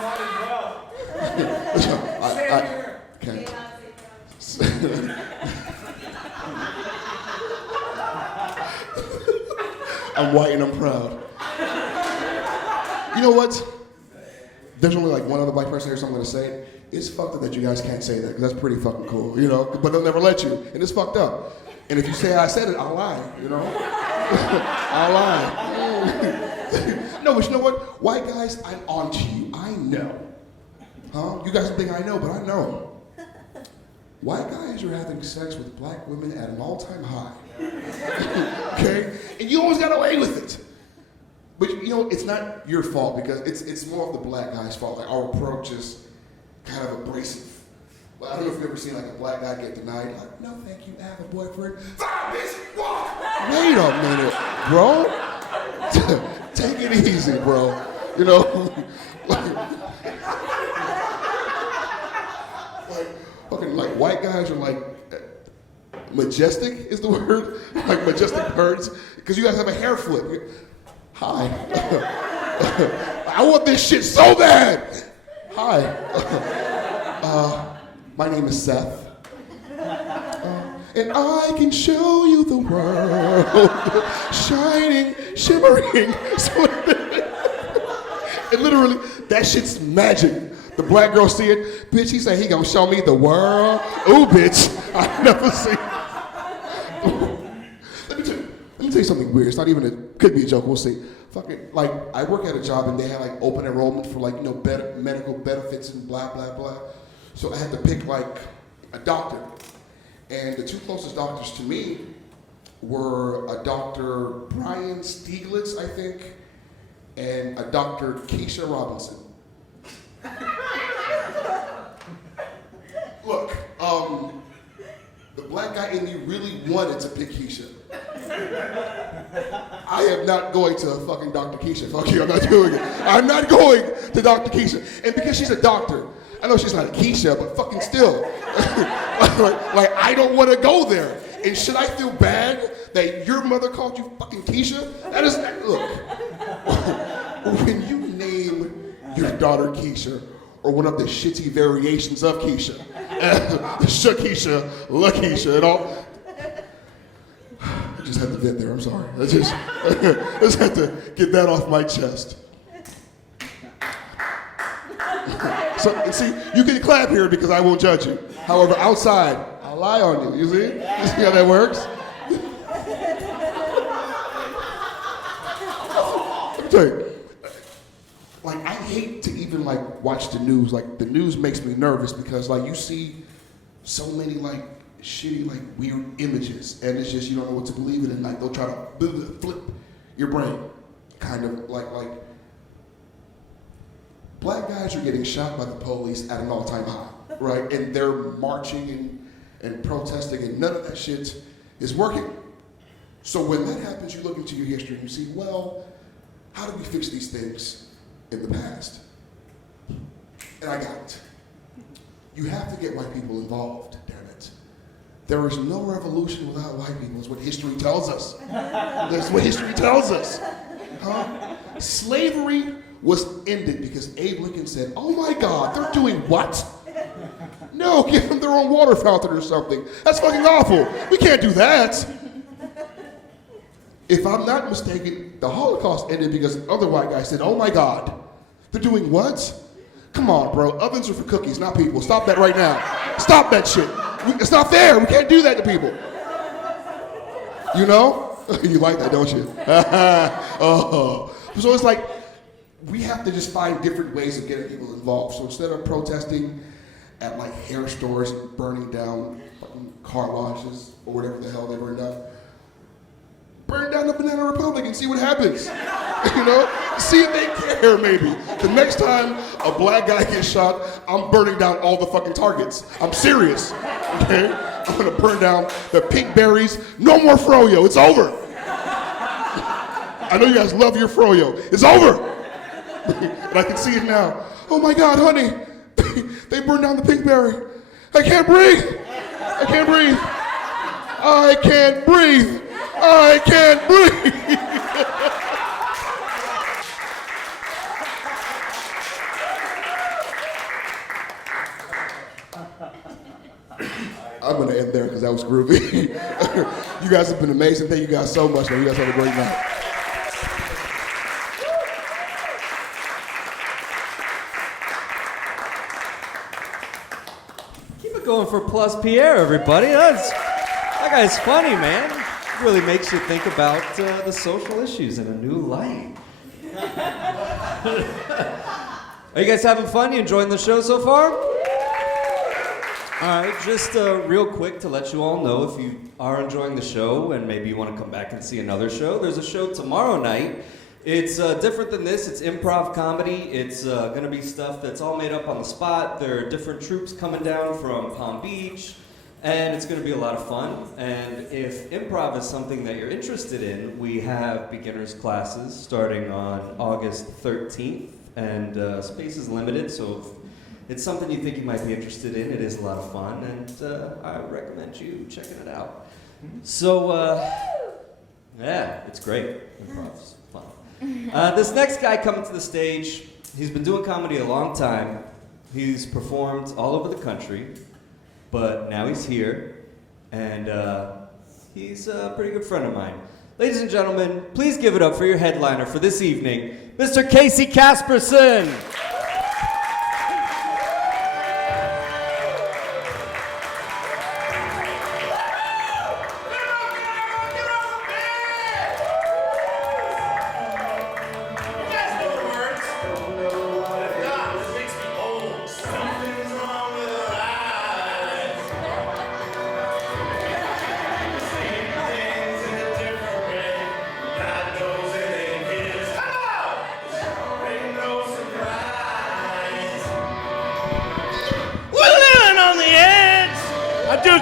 white as well. Okay. I'm white and I'm proud. You know what? There's only like one other black person here, so I'm gonna say it. It's fucked up that you guys can't say that, because that's pretty fucking cool, you know? But they'll never let you, and it's fucked up. And if you say I said it, I'll lie, you know? I'll lie. No, but you know what? White guys, I'm onto you. I know. Huh? You guys don't think I know, but I know. White guys are having sex with black women at an all-time high. Okay? And you always got away with it. But you know, it's not your fault, because it's more of the black guy's fault. Like, our approach is kind of abrasive. Well, I don't know if you've ever seen like a black guy get denied. Like, no, thank you, I have a boyfriend. Fine, bitch, walk! Wait a minute, bro. Take it easy, bro. You know? like white guys are like, majestic is the word? Like majestic birds? Because you guys have a hair flip. Hi. I want this shit so bad. Hi. My name is Seth. And I can show you the world. Shining, shimmering, splendid. And literally, that shit's magic. The black girl see it. Bitch, he said he gonna show me the world. Ooh, bitch, I've never seen. Let me tell you something weird. It's not even could be a joke, we'll see. Fucking, like, I work at a job and they had like open enrollment for like, you know, medical benefits and blah, blah, blah. So I had to pick like a doctor. And the two closest doctors to me were a Dr. Brian Stieglitz, I think, and a Dr. Keisha Robinson. Look, the black guy in me really wanted to pick Keisha. I am not going to fucking Dr. Keisha. Fuck you, I'm not doing it. I'm not going to Dr. Keisha. And because she's a doctor, I know she's not a Keisha, but fucking still. like, I don't want to go there. And should I feel bad that your mother called you fucking Keisha? That is, look. When you name your daughter Keisha, or one of the shitty variations of Keisha, Shakisha, LaKeisha, and all. I just had to vent there, I'm sorry. I just had to get that off my chest. So see, you can clap here because I won't judge you. However, outside, I'll lie on you. You see? You see how that works? Let me tell you. Like, I hate to even like watch the news. Like, the news makes me nervous because like you see so many like shitty, like weird images, and it's just you don't know what to believe in, and like they'll try to flip your brain, kind of like black guys are getting shot by the police at an all-time high, right? And they're marching and protesting, and none of that shit is working. So when that happens, you look into your history and you see, well, how did we fix these things in the past? And I got it. You have to get white people involved, damn it. There is no revolution without white people, is what history tells us. That's what history tells us. Huh? Slavery was ended because Abe Lincoln said, oh my God, they're doing what? No, give them their own water fountain or something. That's fucking awful. We can't do that. If I'm not mistaken, the Holocaust ended because other white guys said, oh my God, they're doing what? Come on, bro. Ovens are for cookies, not people. Stop that right now. Stop that shit. It's not fair. We can't do that to people. You know? You like that, don't you? Oh. So it's like, we have to just find different ways of getting people involved. So instead of protesting at like hair stores and burning down fucking car washes or whatever the hell they burn down the Banana Republic and see what happens. You know? See if they care, maybe. The next time a black guy gets shot, I'm burning down all the fucking Targets. I'm serious. Okay? I'm gonna burn down the pink berries. No more froyo. It's over. I know you guys love your froyo. It's over. And I can see it now. Oh my God, honey. They burned down the pink berry. I can't breathe. I can't breathe. I can't breathe. I can't breathe. I'm gonna end there because that was groovy. You guys have been amazing. Thank you guys so much, man. You guys have a great night. Keep it going for Plus Pierre, everybody. That guy's funny, man. It really makes you think about the social issues in a new light. Are you guys having fun? You enjoying the show so far? All right, just real quick to let you all know, if you are enjoying the show and maybe you want to come back and see another show, there's a show tomorrow night. It's different than this. It's improv comedy. It's going to be stuff that's all made up on the spot. There are different troops coming down from Palm Beach, and it's going to be a lot of fun. And if improv is something that you're interested in, we have beginners classes starting on August 13th, and space is limited, so if it's something you think you might be interested in, it is a lot of fun, and I recommend you checking it out. So, yeah, it's great. Improv's fun. This next guy coming to the stage, he's been doing comedy a long time. He's performed all over the country, but now he's here, and he's a pretty good friend of mine. Ladies and gentlemen, please give it up for your headliner for this evening, Mr. Casey Casperson.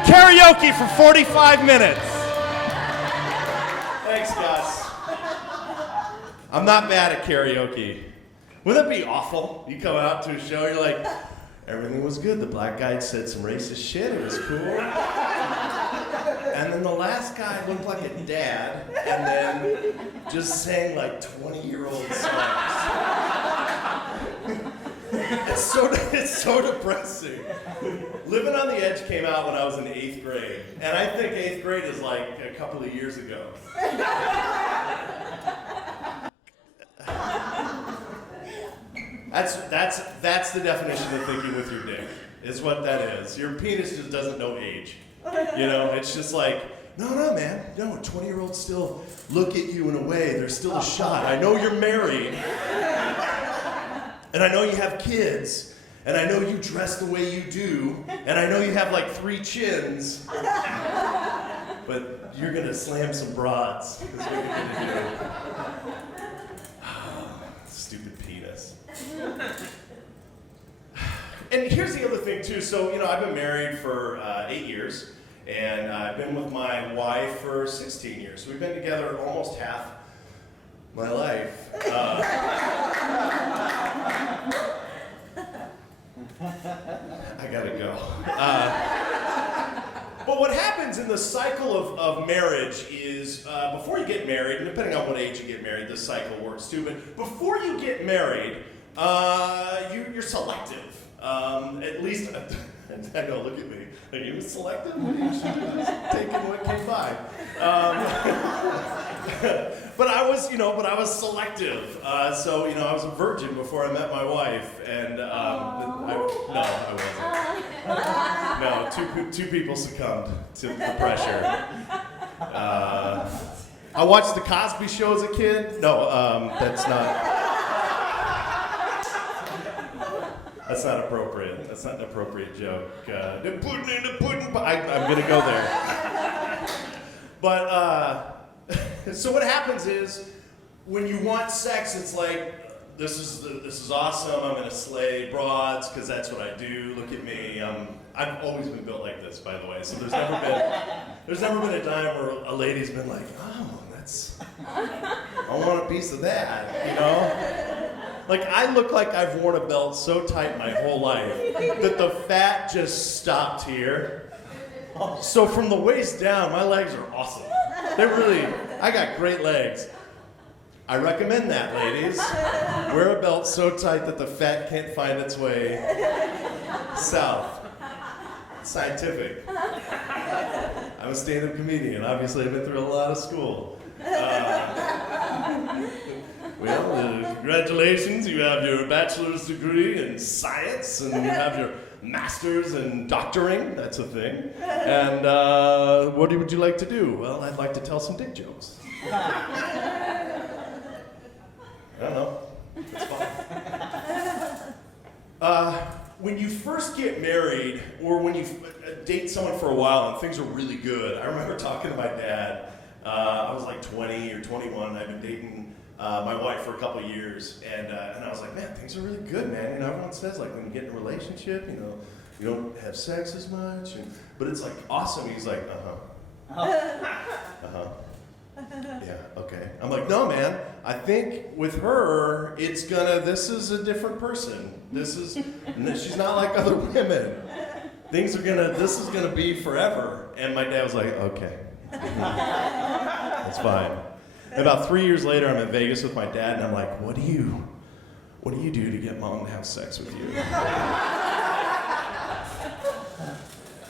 Karaoke for 45 minutes. Thanks, Gus. I'm not mad at karaoke. Wouldn't it be awful? You come out to a show, you're like, everything was good. The black guy said some racist shit. It was cool. And then the last guy looked like a dad and then just sang like 20-year-old songs. It's so depressing. Living on the Edge came out when I was in 8th grade, and I think 8th grade is like a couple of years ago. That's the definition of thinking with your dick. Is what that is. Your penis just doesn't know age. You know, it's just like, no, man. No, 20-year-olds still look at you in a way. There's still a shot. I know you're married. And I know you have kids. And I know you dress the way you do. And I know you have like 3 chins. But you're going to slam some broads. That's what you're going to do. Stupid penis. And here's the other thing, too. So, I've been married for 8 years. And I've been with my wife for 16 years. We've been together almost half my life. I gotta go. But what happens in the cycle of marriage is before you get married, and depending on what age you get married, this cycle works too, but before you get married, you're selective. At least, I know, look at me. Are you selective? You should have just taken what came by. But I was selective. So, I was a virgin before I met my wife, and I wasn't. No, two people succumbed to the pressure. I watched the Cosby Show as a kid. No, that's not. That's not appropriate. That's not an appropriate joke. The pudding in the pudding. I'm gonna go there. But so what happens is when you want sex, it's like this is awesome. I'm gonna slay broads because that's what I do. Look at me. I've always been built like this, by the way. So there's never been a time where a lady's been like, oh, I want a piece of that, Like, I look like I've worn a belt so tight my whole life that the fat just stopped here. So from the waist down, my legs are awesome. I got great legs. I recommend that, ladies. Wear a belt so tight that the fat can't find its way south. It's scientific. I'm a stand-up comedian. Obviously, I've been through a lot of school. Well, congratulations, you have your bachelor's degree in science, and you have your master's in doctoring, that's a thing. And what would you like to do? Well, I'd like to tell some dick jokes. I don't know, it's fun. When you first get married, or when you date someone for a while and things are really good, I remember talking to my dad. I was like 20 or 21, and I've been dating my wife for a couple of years, and I was like, man, things are really good, man. Everyone says, like, when you get in a relationship, you don't have sex as much, but it's like awesome. He's like, yeah, okay. I'm like, no, man, I think with her, this is a different person. She's not like other women. This is gonna be forever. And my dad was like, okay. That's fine. And about 3 years later, I'm in Vegas with my dad, and I'm like, what do you do to get mom to have sex with you?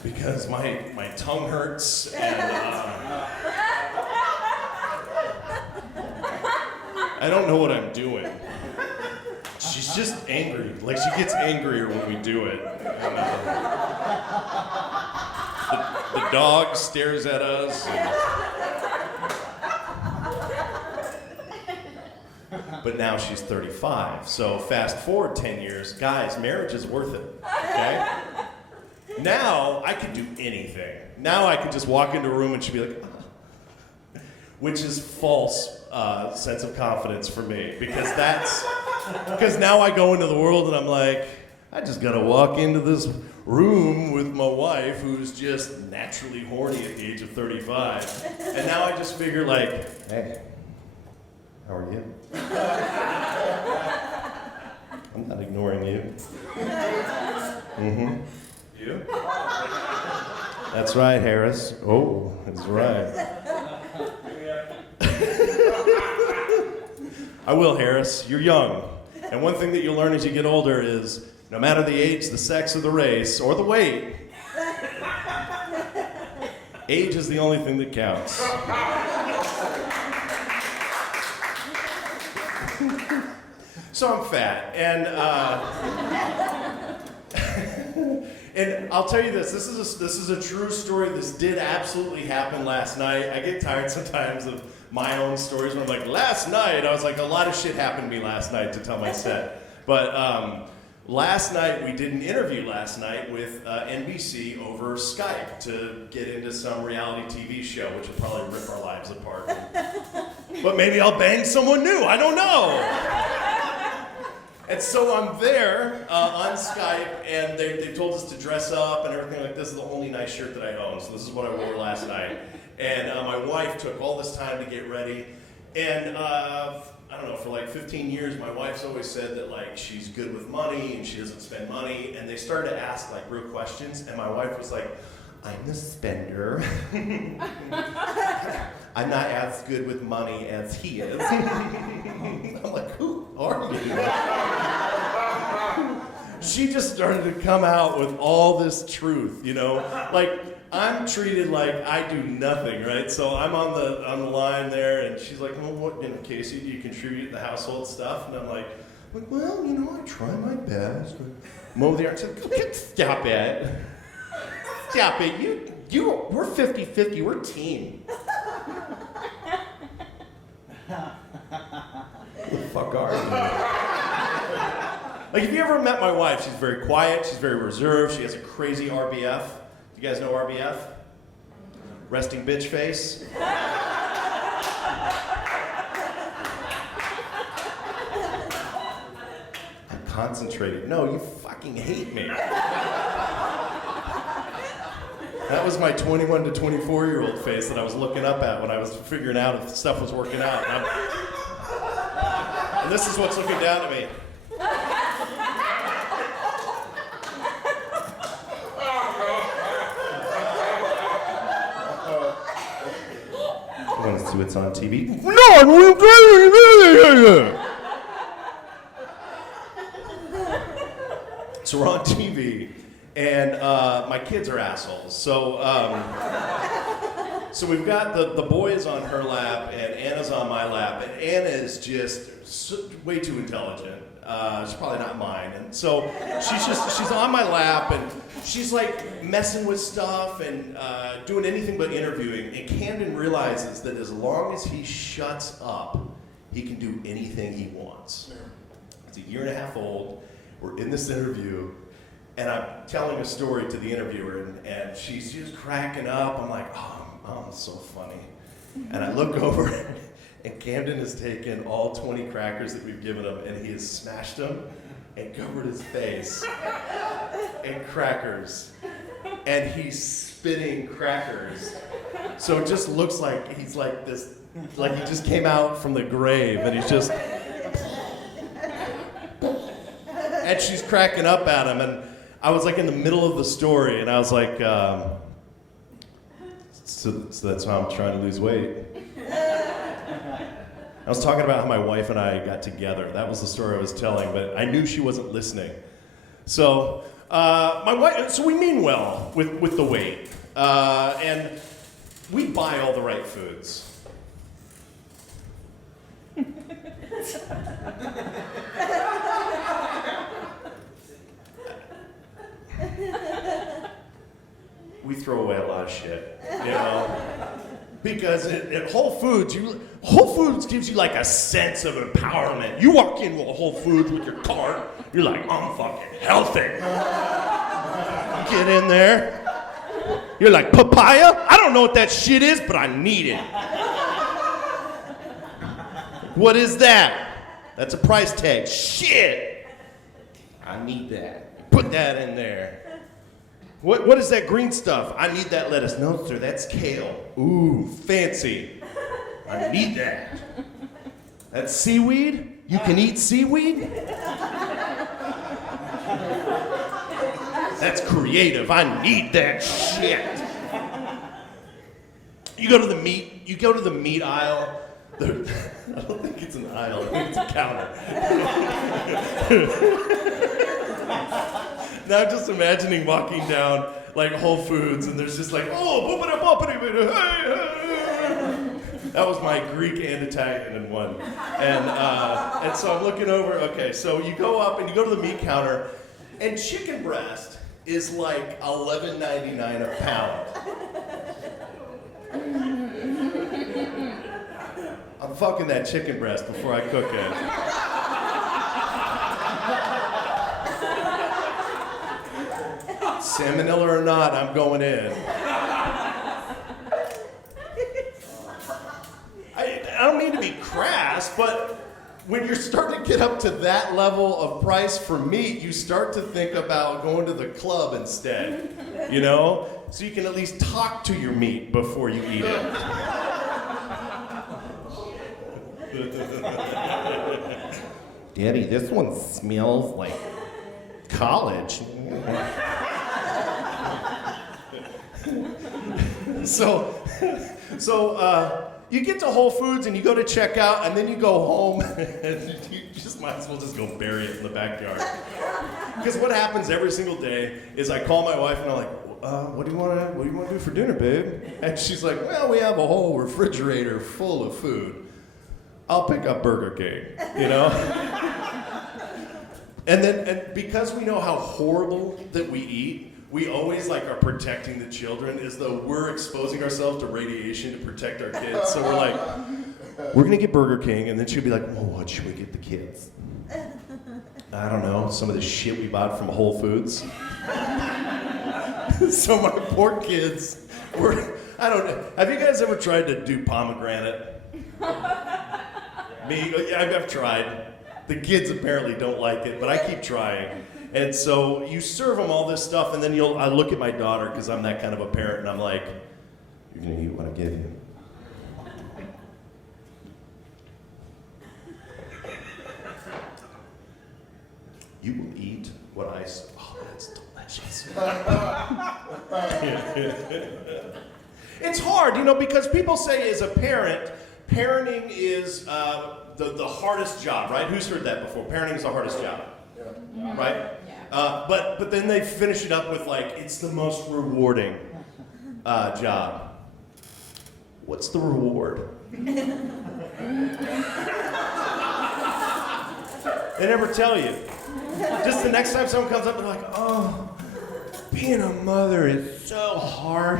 Because my tongue hurts, and I don't know what I'm doing. She's just angry. Like, she gets angrier when we do it. And, the dog stares at us. But now she's 35. So fast forward 10 years, guys, marriage is worth it. Okay? Now I can do anything. Now I can just walk into a room and she'd be like, ah. Which is false sense of confidence for me, because now I go into the world and I'm like, I just gotta walk into this room with my wife who's just naturally horny at the age of 35. And now I just figure, like, hey, how are you? I'm not ignoring you. Mm-hmm. You? That's right, Harris. Oh, that's right. I will, Harris. You're young. And one thing that you'll learn as you get older is no matter the age, the sex, or the race, or the weight, age is the only thing that counts. So I'm fat, and and I'll tell you this. This is a true story. This did absolutely happen last night. I get tired sometimes of my own stories when I'm like, last night. I was like, a lot of shit happened to me last night to tell my set. But last night we did an interview last night with NBC over Skype to get into some reality TV show, which will probably rip our lives apart. But maybe I'll bang someone new. I don't know. And so I'm there on Skype, and they told us to dress up and everything like this. Is the only nice shirt that I own, so this is what I wore last night. And my wife took all this time to get ready. And I don't know, for like 15 years, my wife's always said that like she's good with money and she doesn't spend money. And they started to ask like real questions, and my wife was like, I'm the spender. I'm not as good with money as he is. I'm like, who are you? She just started to come out with all this truth, you know? Like, I'm treated like I do nothing, right? So I'm on the line there, and she's like, well, what, Casey, do you contribute to the household stuff? And I'm like, well, you know, I try my best. I'm over there and said, stop it. Stop it. We're 50-50, we're team. Who the fuck are you? Like, if you ever met my wife, she's very quiet, she's very reserved, she has a crazy RBF. You guys know RBF? Resting bitch face. I'm concentrated. No, you fucking hate me. That was my 21 to 24-year-old face that I was looking up at when I was figuring out if stuff was working out. And this is what's looking down at me. I want to see what's on TV. So we're on TV, and my kids are assholes. So we've got the boys on her lap, and Anna's on my lap, and Anna is just way too intelligent. She's probably not mine, and so she's on my lap, and she's like messing with stuff and doing anything but interviewing. And Camden realizes that as long as he shuts up, he can do anything he wants. He's a year and a half old. We're in this interview, and I'm telling a story to the interviewer, and she's just cracking up. I'm like, oh, I'm so funny. And I look over, and Camden has taken all 20 crackers that we've given him, and he has smashed them and covered his face in crackers. And he's spitting crackers. So it just looks like he's like this, like he just came out from the grave, and he's just... And she's cracking up at him, and I was like in the middle of the story, and I was like, so that's why I'm trying to lose weight. I was talking about how my wife and I got together. That was the story I was telling, but I knew she wasn't listening. So my wife, so we mean well with the weight, and we buy all the right foods. We throw away a lot of shit, you know, because at Whole Foods, Whole Foods gives you like a sense of empowerment. You walk into a Whole Foods with your cart, you're like, I'm fucking healthy. You get in there, you're like, papaya? I don't know what that shit is, but I need it. What is that? That's a price tag. Shit! I need that. Put that in there. What is that green stuff? I need that lettuce. No, sir, that's kale. Ooh, fancy. I need that. That's seaweed? You can eat seaweed? That's creative. I need that shit. You go to the meat aisle. I don't think it's an aisle. I think it's a counter. Now I'm just imagining walking down like Whole Foods, and there's just like, oh, boopity boopity, hey, hey. That was my Greek and Italian in one. And so I'm looking over, okay, so you go up and you go to the meat counter, and chicken breast is like $11.99 a pound. I'm fucking that chicken breast before I cook it. Salmonella or not, I'm going in. I don't mean to be crass, but when you're starting to get up to that level of price for meat, you start to think about going to the club instead, you know? So you can at least talk to your meat before you eat it. Daddy, this one smells like college. So, you get to Whole Foods and you go to check out, and then you go home and you just might as well just go bury it in the backyard. Because what happens every single day is I call my wife and I'm like, what do you want to do for dinner, babe? And she's like, well, we have a whole refrigerator full of food. I'll pick up Burger King, you know? And because we know how horrible that we eat, we always like are protecting the children as though we're exposing ourselves to radiation to protect our kids. So we're like, we're gonna get Burger King, and then she'll be like, well, what should we get the kids? I don't know, some of the shit we bought from Whole Foods. So my poor kids were, I don't know, have you guys ever tried to do pomegranate? Me, I've tried. The kids apparently don't like it, but I keep trying. And so you serve them all this stuff, and then I look at my daughter, because I'm that kind of a parent, and I'm like, you're gonna eat what I give you. You will eat what I say. Oh, that's delicious. It's hard, you know, because people say as a parent, parenting is the hardest job, right? Who's heard that before? Parenting is the hardest job, right? But then they finish it up with like, it's the most rewarding job. What's the reward? They never tell you. Just the next time someone comes up, they're like, oh, being a mother is so hard,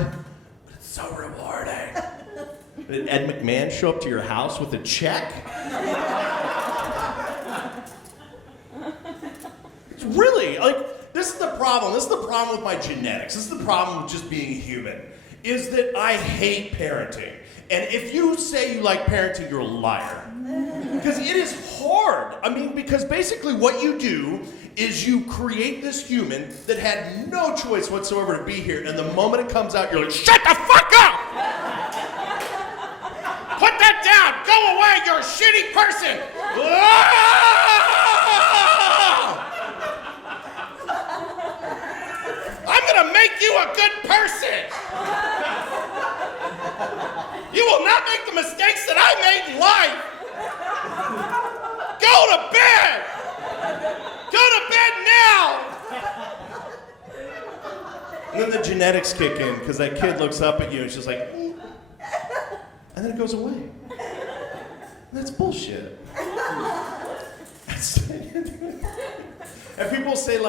but it's so rewarding. Did Ed McMahon show up to your house with a check? It's really, like, this is the problem. This is the problem with my genetics. This is the problem with just being human, is that I hate parenting. And if you say you like parenting, you're a liar. Because it is hard. I mean, because basically what you do is you create this human that had no choice whatsoever to be here, and the moment it comes out, you're like, shut the fuck up! Put that down! Go away! You're a shitty person! I'm gonna make you a good person! You will not make the mistakes that I made in life! Go to bed! Go to bed now! And then the genetics kick in, because that kid looks up at you and it's just like, and then it goes away. That's bullshit. And people say,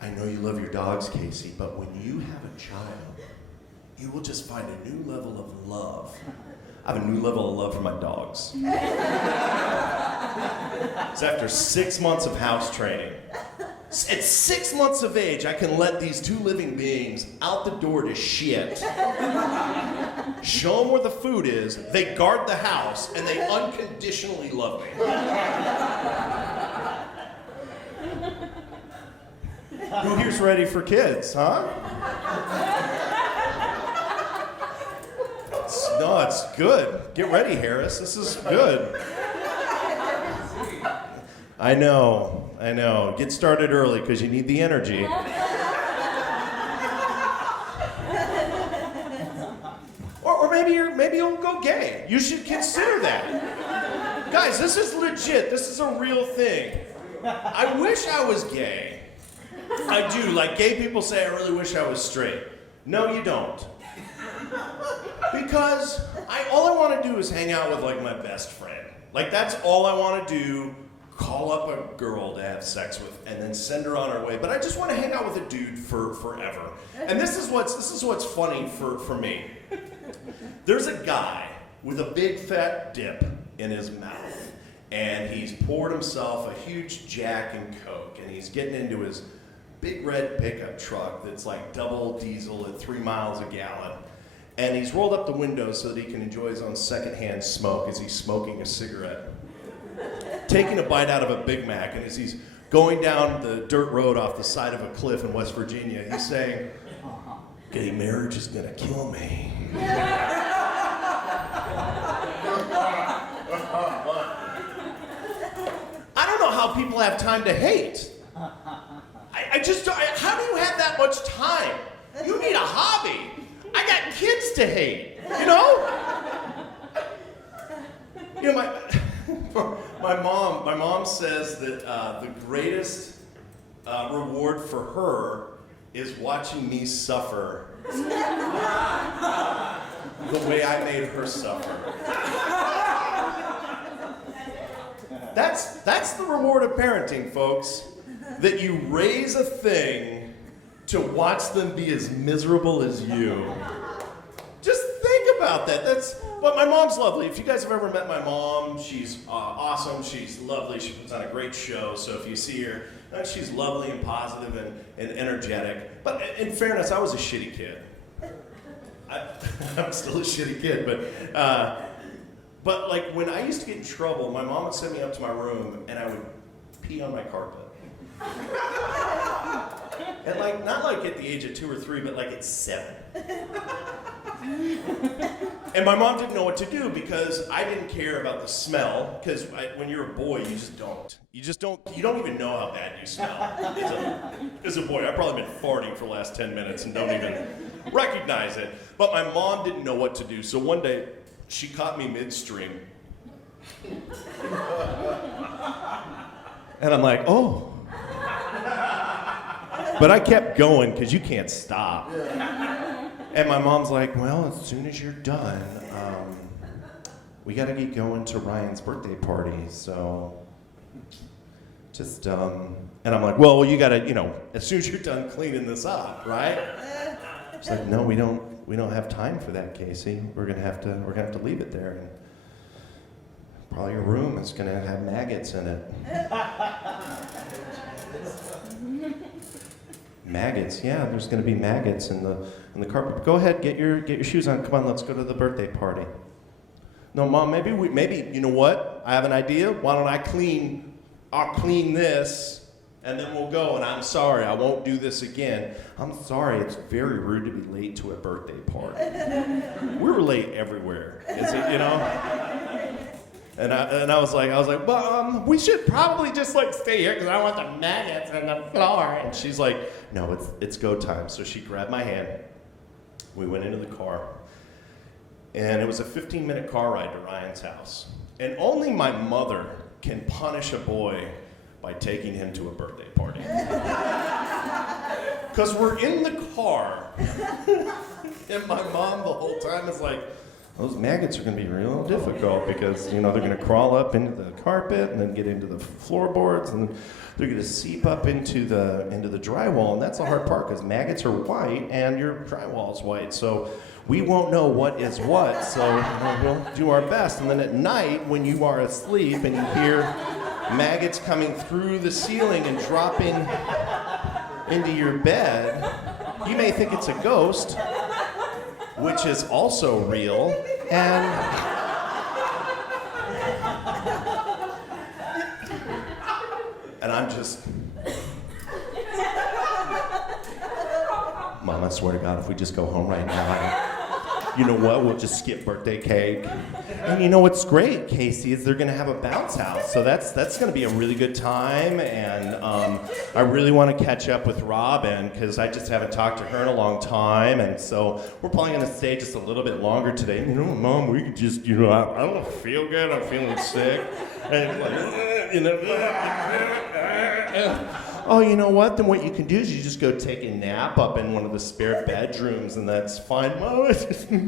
I know you love your dogs, Casey, but when you have a child, you will just find a new level of love. I have a new level of love for my dogs. It's after 6 months of house training. At 6 months of age, I can let these two living beings out the door to shit. Show them where the food is, they guard the house, and they unconditionally love me. Who here's ready for kids, huh? No, it's good. Get ready, Harris. This is good. I know. Get started early because you need the energy. Or maybe you'll go gay. You should consider that. Guys, this is legit. This is a real thing. I wish I was gay. I do. Like gay people say, I really wish I was straight. No, you don't. Because all I want to do is hang out with like my best friend. Like that's all I want to do. Call up a girl to have sex with, and then send her on her way. But I just want to hang out with a dude for forever. And this is what's funny for me. There's a guy with a big fat dip in his mouth, and he's poured himself a huge Jack and Coke, and he's getting into his big red pickup truck that's like double diesel at 3 miles a gallon. And he's rolled up the window so that he can enjoy his own secondhand smoke as he's smoking a cigarette. Taking a bite out of a Big Mac, and as he's going down the dirt road off the side of a cliff in West Virginia, he's saying, "Gay marriage is gonna kill me." I don't know how people have time to hate. I just don't, how do you have that much time? You need a hobby. I got kids to hate, you know? You know, my mom says that the greatest reward for her is watching me suffer the way I made her suffer. That's the reward of parenting, folks. That you raise a thing to watch them be as miserable as you. Just think about that. But my mom's lovely. If you guys have ever met my mom, she's awesome. She's lovely. She puts on a great show. So if you see her, she's lovely and positive and energetic. But in fairness, I was a shitty kid. I'm still a shitty kid. But like when I used to get in trouble, my mom would send me up to my room and I would pee on my carpet. And like, not like at the age of 2 or 3, but like at 7. And my mom didn't know what to do because I didn't care about the smell, because when you're a boy, you don't even know how bad you smell. As a boy, I've probably been farting for the last 10 minutes and don't even recognize it. But my mom didn't know what to do, so one day, she caught me midstream. And I'm like, oh. But I kept going because you can't stop. And my mom's like, well, as soon as you're done, we got to get going to Ryan's birthday party. So just, and I'm like, well, you got to, as soon as you're done cleaning this up, right? She's like, no, we don't have time for that, Casey. We're gonna have to leave it there. And probably your room is gonna have maggots in it. Maggots, yeah, there's gonna be maggots in the carpet. Go ahead, get your shoes on. Come on, let's go to the birthday party. No, Mom, maybe you know what? I have an idea. Why don't I'll clean this, and then we'll go. And I'm sorry, I won't do this again. I'm sorry, it's very rude to be late to a birthday party. We were late everywhere, And I was like, well, we should probably just like stay here because I want the maggots on the floor. And she's like, no, it's go time. So she grabbed my hand. We went into the car. And it was a 15-minute car ride to Ryan's house. And only my mother can punish a boy by taking him to a birthday party. Because we're in the car. And my mom the whole time is like, those maggots are going to be real difficult because, they're going to crawl up into the carpet and then get into the floorboards and they're going to seep up into the drywall. And that's the hard part because maggots are white and your drywall is white. So we won't know what is what. So we'll do our best. And then at night when you are asleep and you hear maggots coming through the ceiling and dropping into your bed, you may think it's a ghost, which is also real, and I'm just, Mom, I swear to God, if we just go home right now, you know what, we'll just skip birthday cake. And you know what's great, Casey, is they're gonna have a bounce house, so that's gonna be a really good time, and I really wanna catch up with Robin, because I just haven't talked to her in a long time, and so we're probably gonna stay just a little bit longer today. Mom, we could just, I don't feel good, I'm feeling sick, and oh, you know what? Then what you can do is you just go take a nap up in one of the spare bedrooms, and that's fine. Mom, this is funny.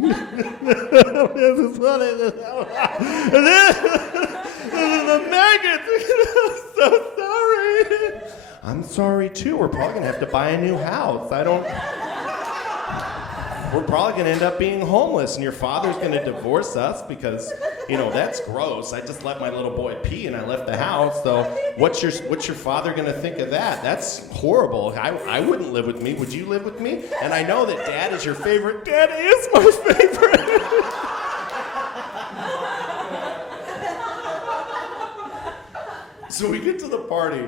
And then the maggots. I'm so sorry. I'm sorry too. We're probably gonna have to buy a new house. We're probably gonna end up being homeless, and your father's gonna divorce us because, you know, that's gross. I just let my little boy pee and I left the house. So what's your father gonna think of that? That's horrible. I wouldn't live with me. Would you live with me? And I know that Dad is your favorite. Dad is my favorite. So we get to the party.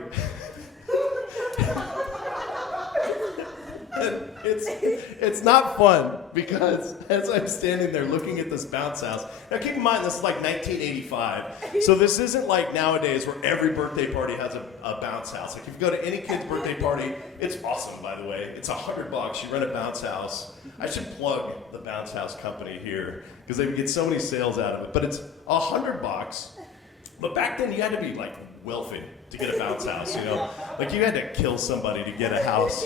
It's not fun because as I'm standing there looking at this bounce house, now keep in mind this is like 1985, so this isn't like nowadays where every birthday party has a bounce house. Like if you go to any kid's birthday party, it's awesome, by the way. It's $100. You rent a bounce house. I should plug the bounce house company here because they would get so many sales out of it. But it's $100. But back then you had to be like wealthy to get a bounce house, you know? Like you had to kill somebody to get a house.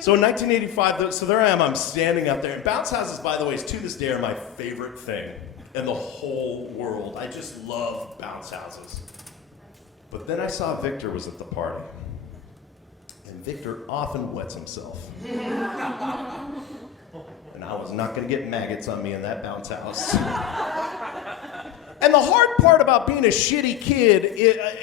So in 1985, so there I am, I'm standing up there. And bounce houses, by the way, to this day are my favorite thing in the whole world. I just love bounce houses. But then I saw Victor was at the party. And Victor often wets himself. And I was not gonna get maggots on me in that bounce house. And the hard part about being a shitty kid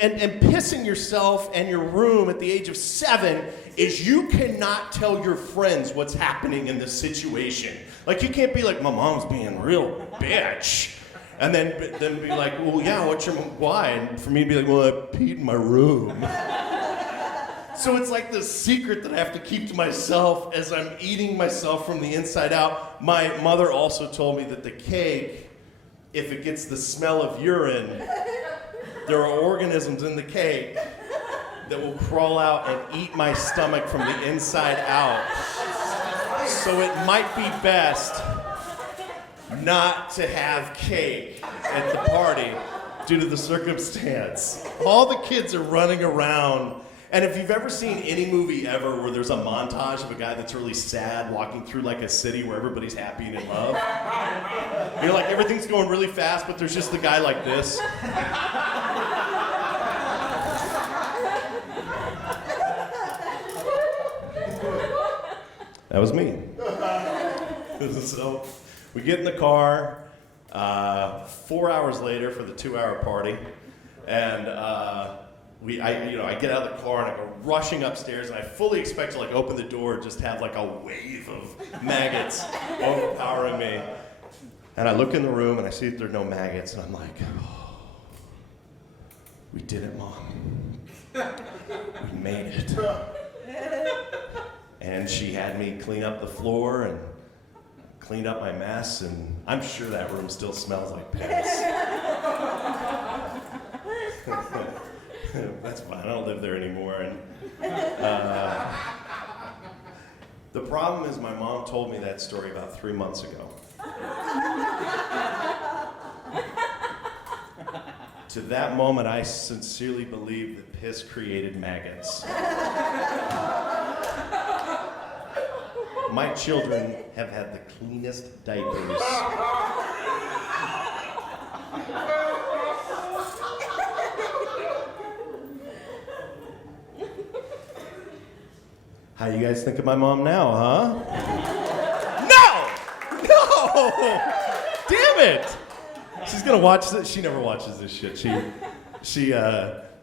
and pissing yourself and your room at the age of 7 is you cannot tell your friends what's happening in this situation. Like you can't be like, my mom's being a real bitch. And then be like, well, yeah, why? And for me to be like, well, I peed in my room. So it's like this secret that I have to keep to myself as I'm eating myself from the inside out. My mother also told me that the cake, if it gets the smell of urine, there are organisms in the cake that will crawl out and eat my stomach from the inside out. So it might be best not to have cake at the party due to the circumstance. All the kids are running around. And if you've ever seen any movie ever where there's a montage of a guy that's really sad walking through like a city where everybody's happy and in love, you're like, everything's going really fast, but there's just the guy like this. That was me. So we get in the car 4 hours later for the 2-hour party, and I get out of the car and I go rushing upstairs, and I fully expect to like open the door and just have like a wave of maggots overpowering me. And I look in the room and I see that there are no maggots, and I'm like, oh, we did it, Mom. We made it. And she had me clean up the floor and cleaned up my mess, and I'm sure that room still smells like piss. That's fine, I don't live there anymore. And the problem is my mom told me that story about 3 months ago. To that moment, I sincerely believed that piss created maggots. My children have had the cleanest diapers. How you guys think of my mom now, huh? No! Damn it! She's gonna watch this. She never watches this shit.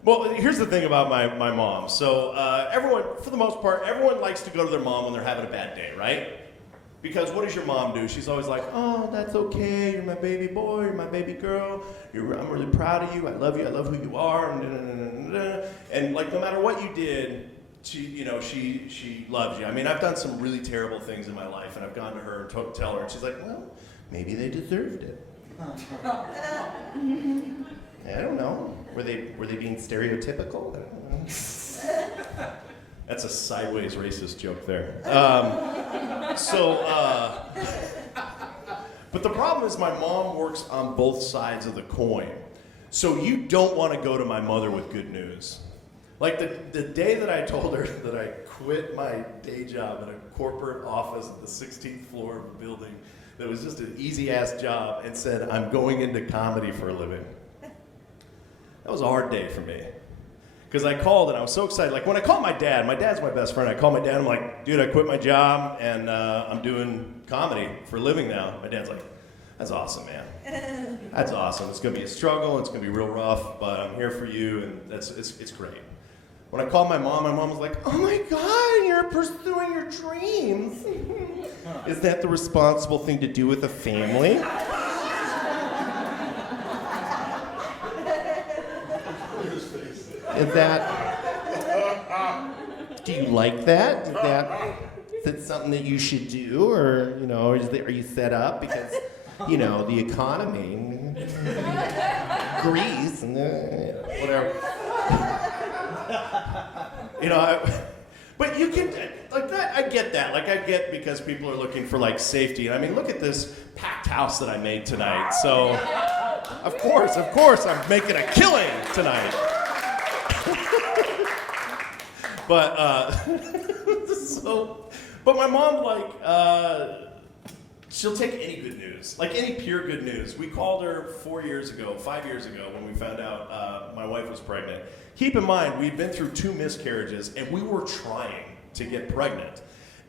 Well, here's the thing about my mom. So everyone, for the most part, everyone likes to go to their mom when they're having a bad day, right? Because what does your mom do? She's always like, oh, that's okay. You're my baby boy. You're my baby girl. I'm really proud of you. I love you. I love who you are. And like, no matter what you did, she loves you. I mean, I've done some really terrible things in my life, and I've gone to her and tell her, and she's like, well, maybe they deserved it. I don't know. Were they being stereotypical? I don't know. That's a sideways racist joke there. But the problem is my mom works on both sides of the coin. So you don't want to go to my mother with good news. Like the day that I told her that I quit my day job in a corporate office at the 16th floor of a building that was just an easy-ass job and said, I'm going into comedy for a living. That was a hard day for me. Because I called and I was so excited. Like when I called my dad's my best friend. I called my dad, I'm like, dude, I quit my job and I'm doing comedy for a living now. My dad's like, that's awesome, man. That's awesome. It's gonna be a struggle, it's gonna be real rough, but I'm here for you and it's great. When I called my mom was like, oh my God, you're pursuing your dreams. Is that the responsible thing to do with a family? Is that, do you like that? Is that something that you should do? Or, are you set up? Because, the economy, Greece, and whatever. But you can, like that, I get that. Like I get because people are looking for like safety. And I mean, look at this packed house that I made tonight. So, of course, I'm making a killing tonight. But, but my mom, she'll take any good news, like any pure good news. We called her 5 years ago, when we found out my wife was pregnant. Keep in mind, we'd been through 2 miscarriages, and we were trying to get pregnant.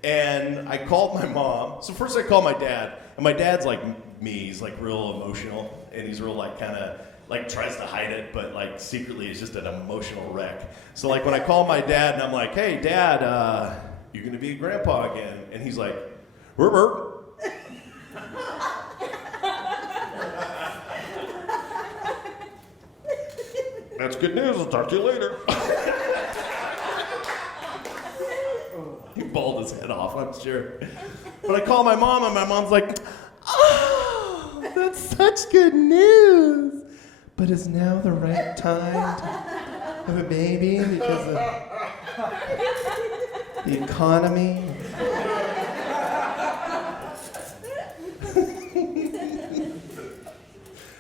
And I called my mom. So first I called my dad, and my dad's like me. He's like real emotional, and he's real like kind of like tries to hide it, but like secretly is just an emotional wreck. So like when I call my dad, and I'm like, hey, Dad, you're gonna be a grandpa again. And he's like, Robert. That's good news. I'll talk to you later. He bawled his head off, I'm sure. But I call my mom, and my mom's like, oh, that's such good news. But is now the right time to have a baby because of the economy?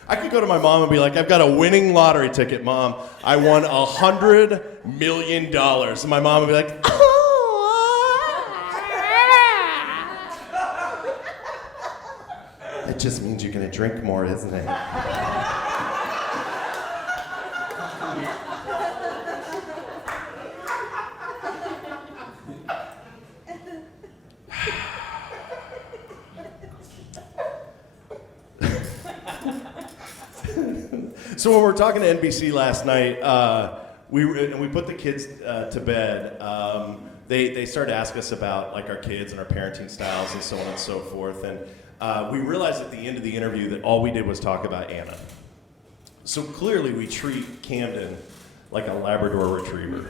I could go to my mom and be like, I've got a winning lottery ticket, Mom. I won $100 million. And my mom would be like, That just means you're going to drink more, isn't it? So when we were talking to NBC last night, we put the kids to bed. They started to ask us about like our kids and our parenting styles and so on and so forth. And we realized at the end of the interview that all we did was talk about Anna. So clearly we treat Camden like a Labrador Retriever.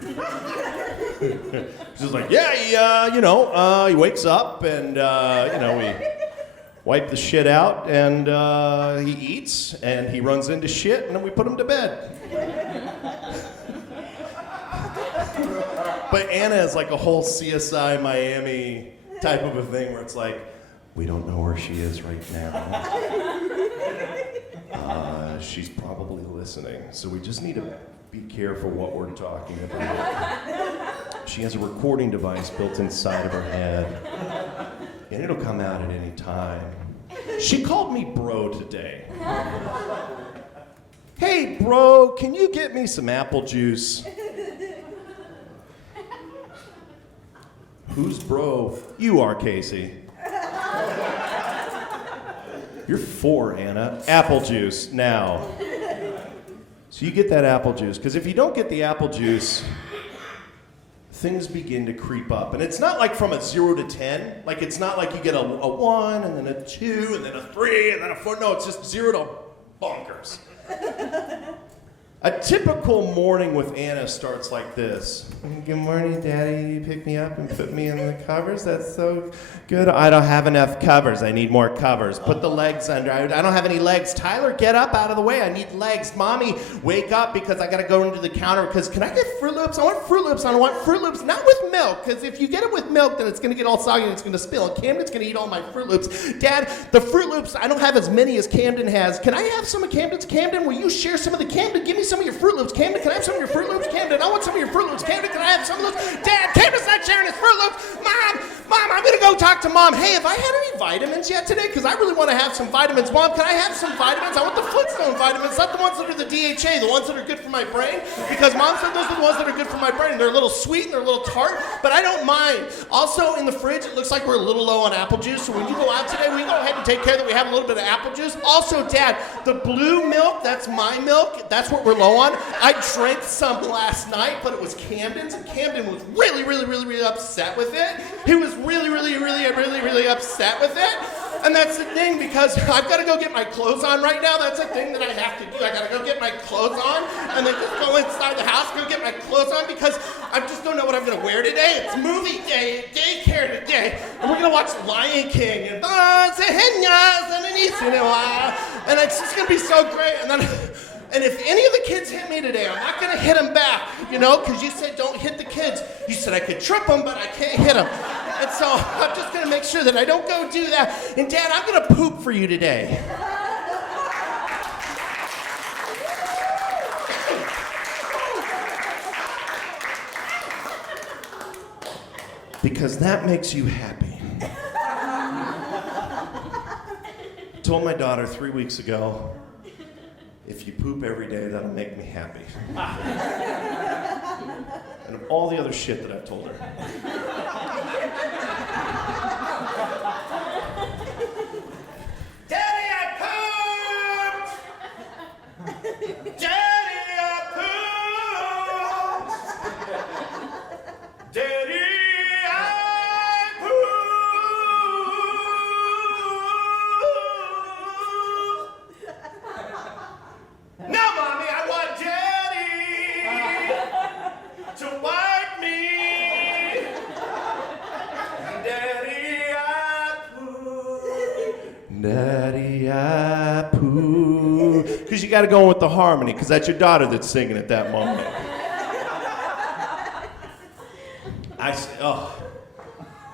She's like, yeah, he wakes up and we wipe the shit out, and he eats, and he runs into shit, and then we put him to bed. But Anna is like a whole CSI Miami type of a thing where it's like, we don't know where she is right now. She's probably listening, so we just need to be careful what we're talking about. She has a recording device built inside of her head. And it'll come out at any time. She called me bro today. Hey, bro, can you get me some apple juice? Who's bro? You are, Casey. You're 4, Anna. Apple juice, now. So you get that apple juice, because if you don't get the apple juice, things begin to creep up. And it's not like from a 0 to 10. Like it's not like you get a 1 and then a 2 and then a 3 and then a 4. No, it's just 0 to bonkers. A typical morning with Anna starts like this. Good morning, Daddy. You pick me up and put me in the covers? That's so good. I don't have enough covers. I need more covers. Put the legs under. I don't have any legs. Tyler, get up out of the way. I need legs. Mommy, wake up because I got to go into the counter because can I get Fruit Loops? I want Fruit Loops. I want Fruit Loops, not with milk, because if you get it with milk, then it's going to get all soggy and it's going to spill. And Camden's going to eat all my Fruit Loops. Dad, the Fruit Loops, I don't have as many as Camden has. Can I have some of Camden's? Camden, will you share some of the Camden? Give me some of your Fruit Loops, Camden? Can I have some of your Fruit Loops, Camden? I want some of your Fruit Loops, Camden. Can I have some of those? Dad, Camden's not sharing his Fruit Loops. Mom, I'm gonna go talk to Mom. Hey, have I had any vitamins yet today? Because I really want to have some vitamins. Mom, can I have some vitamins? I want the Flintstone vitamins, not the ones that are the DHA, the ones that are good for my brain. Because Mom said those are the ones that are good for my brain. They're a little sweet and they're a little tart, but I don't mind. Also, in the fridge, it looks like we're a little low on apple juice. So when you go out today, we go ahead and take care that we have a little bit of apple juice. Also, Dad, the blue milk, that's my milk. That's what we're low on. I drank some last night, but it was Camden's, and Camden was really upset with it. He was really upset with it. And that's the thing, because I've got to go get my clothes on right now. That's a thing that I have to do. I got to go get my clothes on and then just go inside the house, go get my clothes on, because I just don't know what I'm going to wear today. It's movie day, daycare today, and we're going to watch Lion King and it's just going to be so great. And if any of the kids hit me today, I'm not going to hit them back, because you said don't hit the kids. You said I could trip them, but I can't hit them. And so I'm just going to make sure that I don't go do that. And Dad, I'm going to poop for you today. Because that makes you happy. Told my daughter 3 weeks ago, if you poop every day, that'll make me happy. And of all the other shit that I've told her. Daddy, I pooped! Daddy, I pooped! Daddy, I pooped! No, Mommy, I want Daddy to wipe me. Daddy, I pooped. Daddy, I pooped. Because you got to go with the harmony, because that's your daughter that's singing at that moment. I say, oh.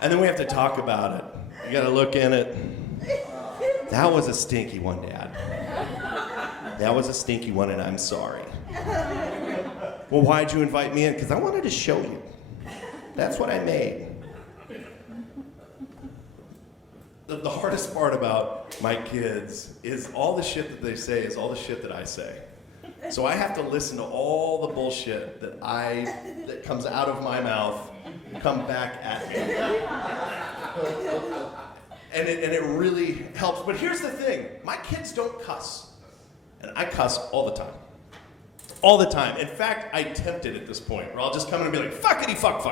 And then we have to talk about it. You got to look in it. That was a stinky one, Dad. That was a stinky one, and I'm sorry. Well, why'd you invite me in? Because I wanted to show you. That's what I made. The hardest part about my kids is all the shit that they say is all the shit that I say. So I have to listen to all the bullshit that comes out of my mouth come back at me. And it really helps. But here's the thing. My kids don't cuss. And I cuss all the time. All the time. In fact, I tempt it at this point, where I'll just come in and be like, fuckity fuck.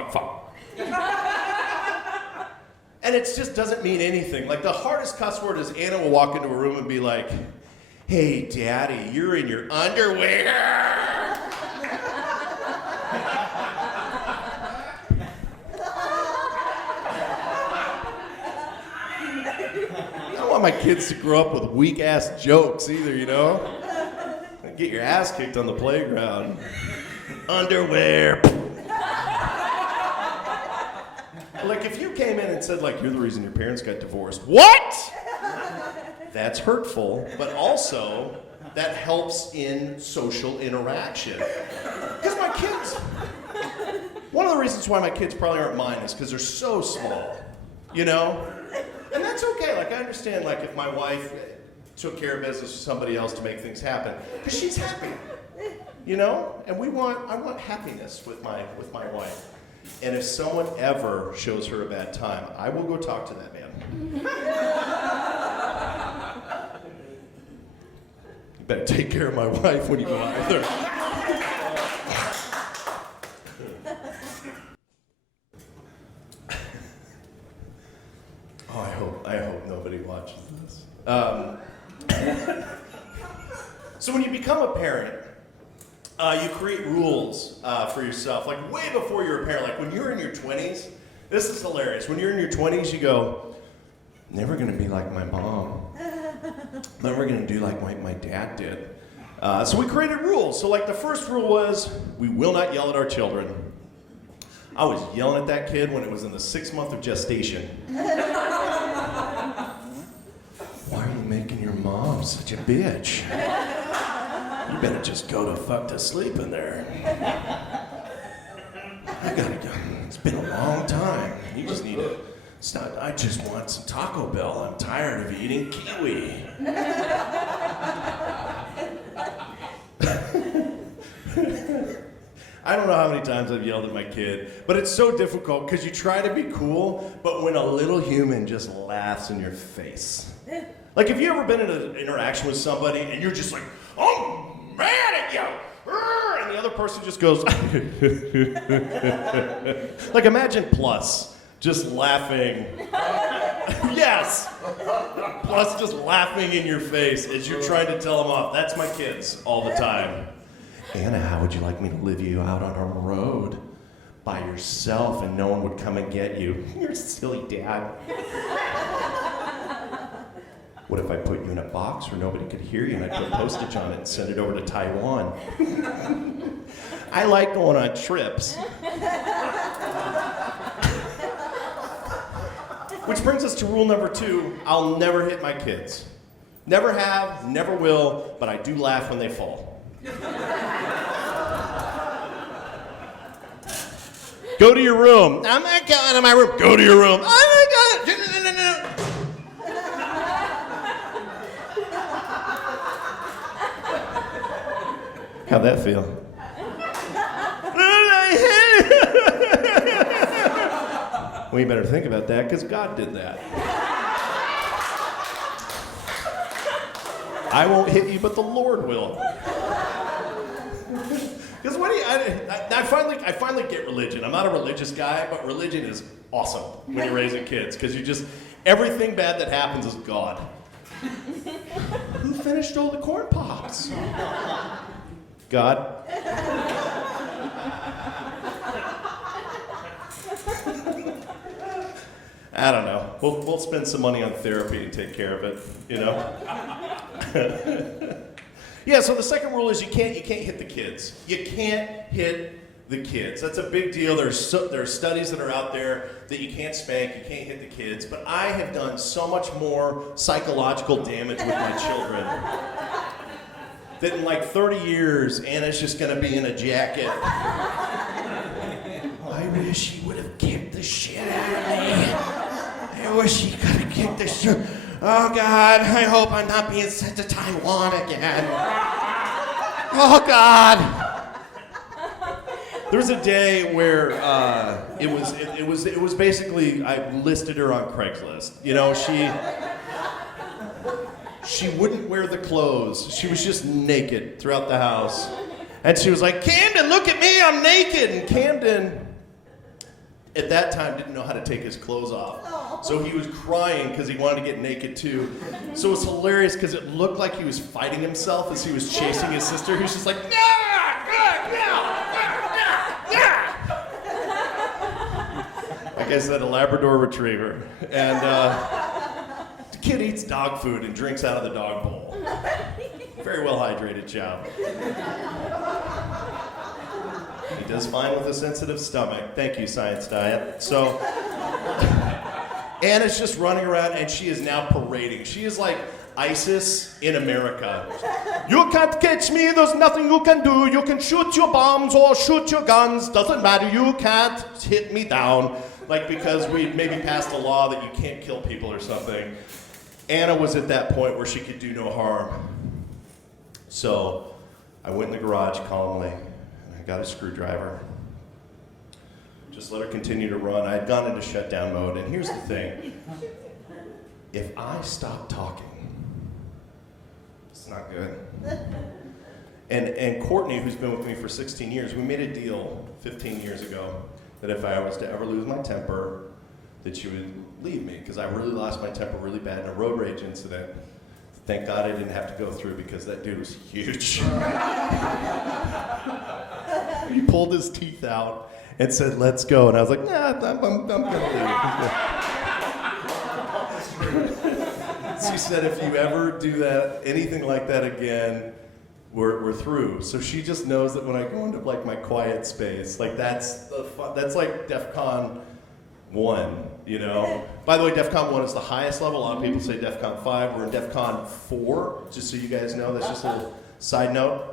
And it just doesn't mean anything. Like, the hardest cuss word is Anna will walk into a room and be like, hey, Daddy, you're in your underwear. I don't want my kids to grow up with weak-ass jokes either, Get your ass kicked on the playground. Underwear. Like, if you came in and said, like, you're the reason your parents got divorced. What? That's hurtful, but also that helps in social interaction. Because my kids, one of the reasons why my kids probably aren't mine is because they're so small, And that's okay. Like, I understand, like, if my wife took care of business with somebody else to make things happen, because she's happy, And I want happiness with my wife. And if someone ever shows her a bad time, I will go talk to that man. You better take care of my wife when you go out there. Oh, I hope nobody watches this. So when you become a parent, you create rules for yourself, like way before you're a parent. Like when you're in your 20s, this is hilarious. When you're in your 20s, you go, never gonna be like my mom. Never gonna do like my dad did. So we created rules. So like the first rule was, we will not yell at our children. I was yelling at that kid when it was in the 6th month of gestation. Why are you making your mom such a bitch? You better just go to fuck to sleep in there. I gotta go. It's been a long time. You just need to. It's not. I just want some Taco Bell. I'm tired of eating kiwi. I don't know how many times I've yelled at my kid, but it's so difficult because you try to be cool, but when a little human just laughs in your face. Like, have you ever been in an interaction with somebody and you're just like, I'm mad at you, and the other person just goes, like, imagine Plus just laughing. Yes! Plus just laughing in your face as you're trying to tell them off. That's my kids all the time. Anna, how would you like me to live you out on a road by yourself and no one would come and get you? You're a silly dad. What if I put you in a box where nobody could hear you and I put postage on it and send it over to Taiwan? I like going on trips. Which brings us to rule number 2. I'll never hit my kids. Never have, never will, but I do laugh when they fall. Go to your room. I'm not going to my room. Go to your room. Oh my God. No. How'd that feel? Well, you better think about that because God did that. I won't hit you, but the Lord will. Because what do you? I finally get religion. I'm not a religious guy, but religion is awesome when you're raising kids because you just everything bad that happens is God. Who finished all the corn pops? God. I don't know. We'll spend some money on therapy and take care of it, you know? Yeah, so the second rule is you can't hit the kids. You can't hit the kids. That's a big deal. There are studies that are out there that you can't spank, you can't hit the kids, but I have done so much more psychological damage with my children that in like 30 years, Anna's just gonna be in a jacket. I wish he would have kicked the shit out of me. I wish he could have kicked the shit. Oh God, I hope I'm not being sent to Taiwan again. Oh God. There was a day where it was basically I listed her on Craigslist. You know, she wouldn't wear the clothes. She was just naked throughout the house. And she was like, Camden, look at me, I'm naked. And Camden, at that time, didn't know how to take his clothes off. So he was crying because he wanted to get naked too. So it was hilarious because it looked like he was fighting himself as he was chasing his sister. He was just like, like I said, a Labrador Retriever. And the kid eats dog food and drinks out of the dog bowl. Very well hydrated child. He does fine with a sensitive stomach. Thank you, Science Diet. So, Anna's just running around and she is now parading. She is like ISIS in America. You can't catch me, there's nothing you can do. You can shoot your bombs or shoot your guns. Doesn't matter, you can't hit me down. Like because we maybe passed a law that you can't kill people or something. Anna was at that point where she could do no harm. So I went in the garage calmly. I got a screwdriver. Just let her continue to run. I had gone into shutdown mode, and here's the thing. If I stop talking, it's not good. And Courtney, who's been with me for 16 years, we made a deal 15 years ago that if I was to ever lose my temper, that she would leave me, because I really lost my temper really bad in a road rage incident. Thank God I didn't have to go through because that dude was huge. He pulled his teeth out and said, let's go. And I was like, nah, I'm gonna leave. She said, if you ever do that, anything like that again, we're through. So she just knows that when I go into like my quiet space, like that's like DEFCON 1, you know? By the way, DEFCON 1 is the highest level. A lot of people say DEFCON 5. We're in DEFCON 4, just so you guys know. That's just a little side note.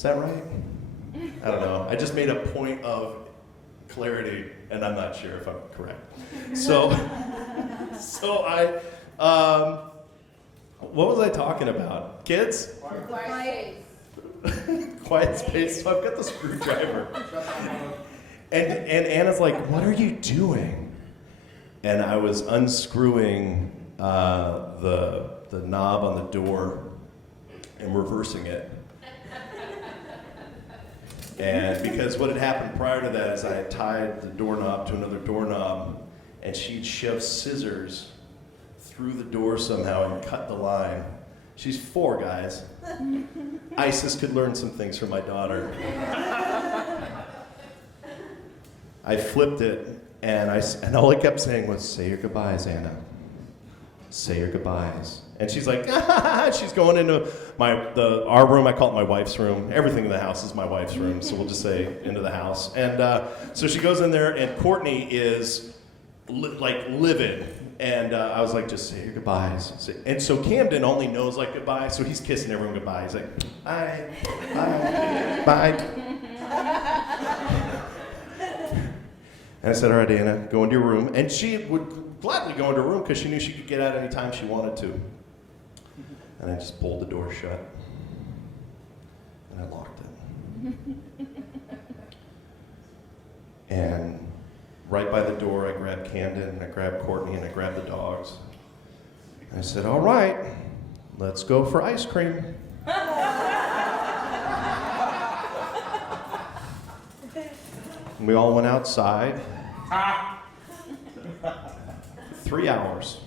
Is that right? I don't know. I just made a point of clarity, and I'm not sure if I'm correct. So what was I talking about? Kids? Quiet. Quiet space. So I've got the screwdriver. And Anna's like, what are you doing? And I was unscrewing the knob on the door and reversing it. And because what had happened prior to that is I had tied the doorknob to another doorknob, and she'd shoved scissors through the door somehow and cut the line. She's 4, guys. Isis could learn some things from my daughter. I flipped it, and all I kept saying was, "Say your goodbyes, Anna. Say your goodbyes." And she's like, she's going into our room. I call it my wife's room. Everything in the house is my wife's room, so we'll just say into the house. And so she goes in there, and Courtney is livid. And I was like, just say your goodbyes. And so Camden only knows like goodbye, so he's kissing everyone goodbye. He's like, bye, bye, bye. And I said, all right, Anna, go into your room. And she would gladly go into her room because she knew she could get out anytime she wanted to. And I just pulled the door shut. And I locked it. And right by the door, I grabbed Camden, and I grabbed Courtney, and I grabbed the dogs. And I said, all right, let's go for ice cream. And we all went outside. 3 hours.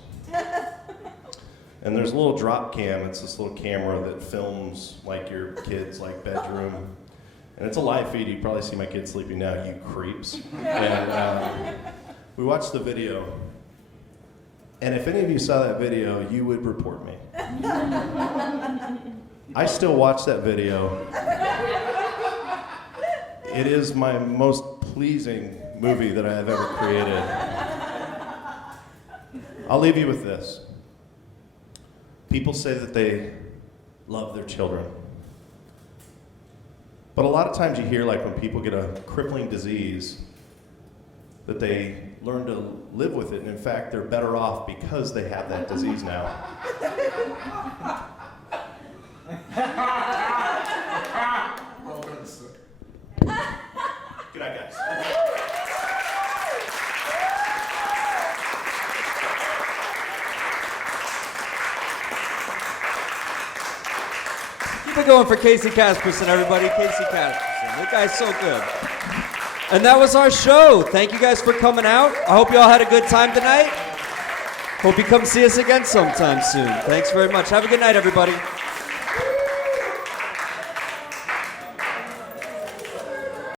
And there's a little drop cam. It's this little camera that films like your kid's like bedroom. And it's a live feed. You probably see my kid sleeping now, you creeps. And we watched the video. And if any of you saw that video, you would report me. I still watch that video. It is my most pleasing movie that I have ever created. I'll leave you with this. People say that they love their children. But a lot of times you hear like when people get a crippling disease that they learn to live with it, and in fact they're better off because they have that disease now. Good night, guys. Keep it going for Casey Casperson, everybody. Casey Casperson. That guy's so good. And that was our show. Thank you guys for coming out. I hope you all had a good time tonight. Hope you come see us again sometime soon. Thanks very much. Have a good night, everybody.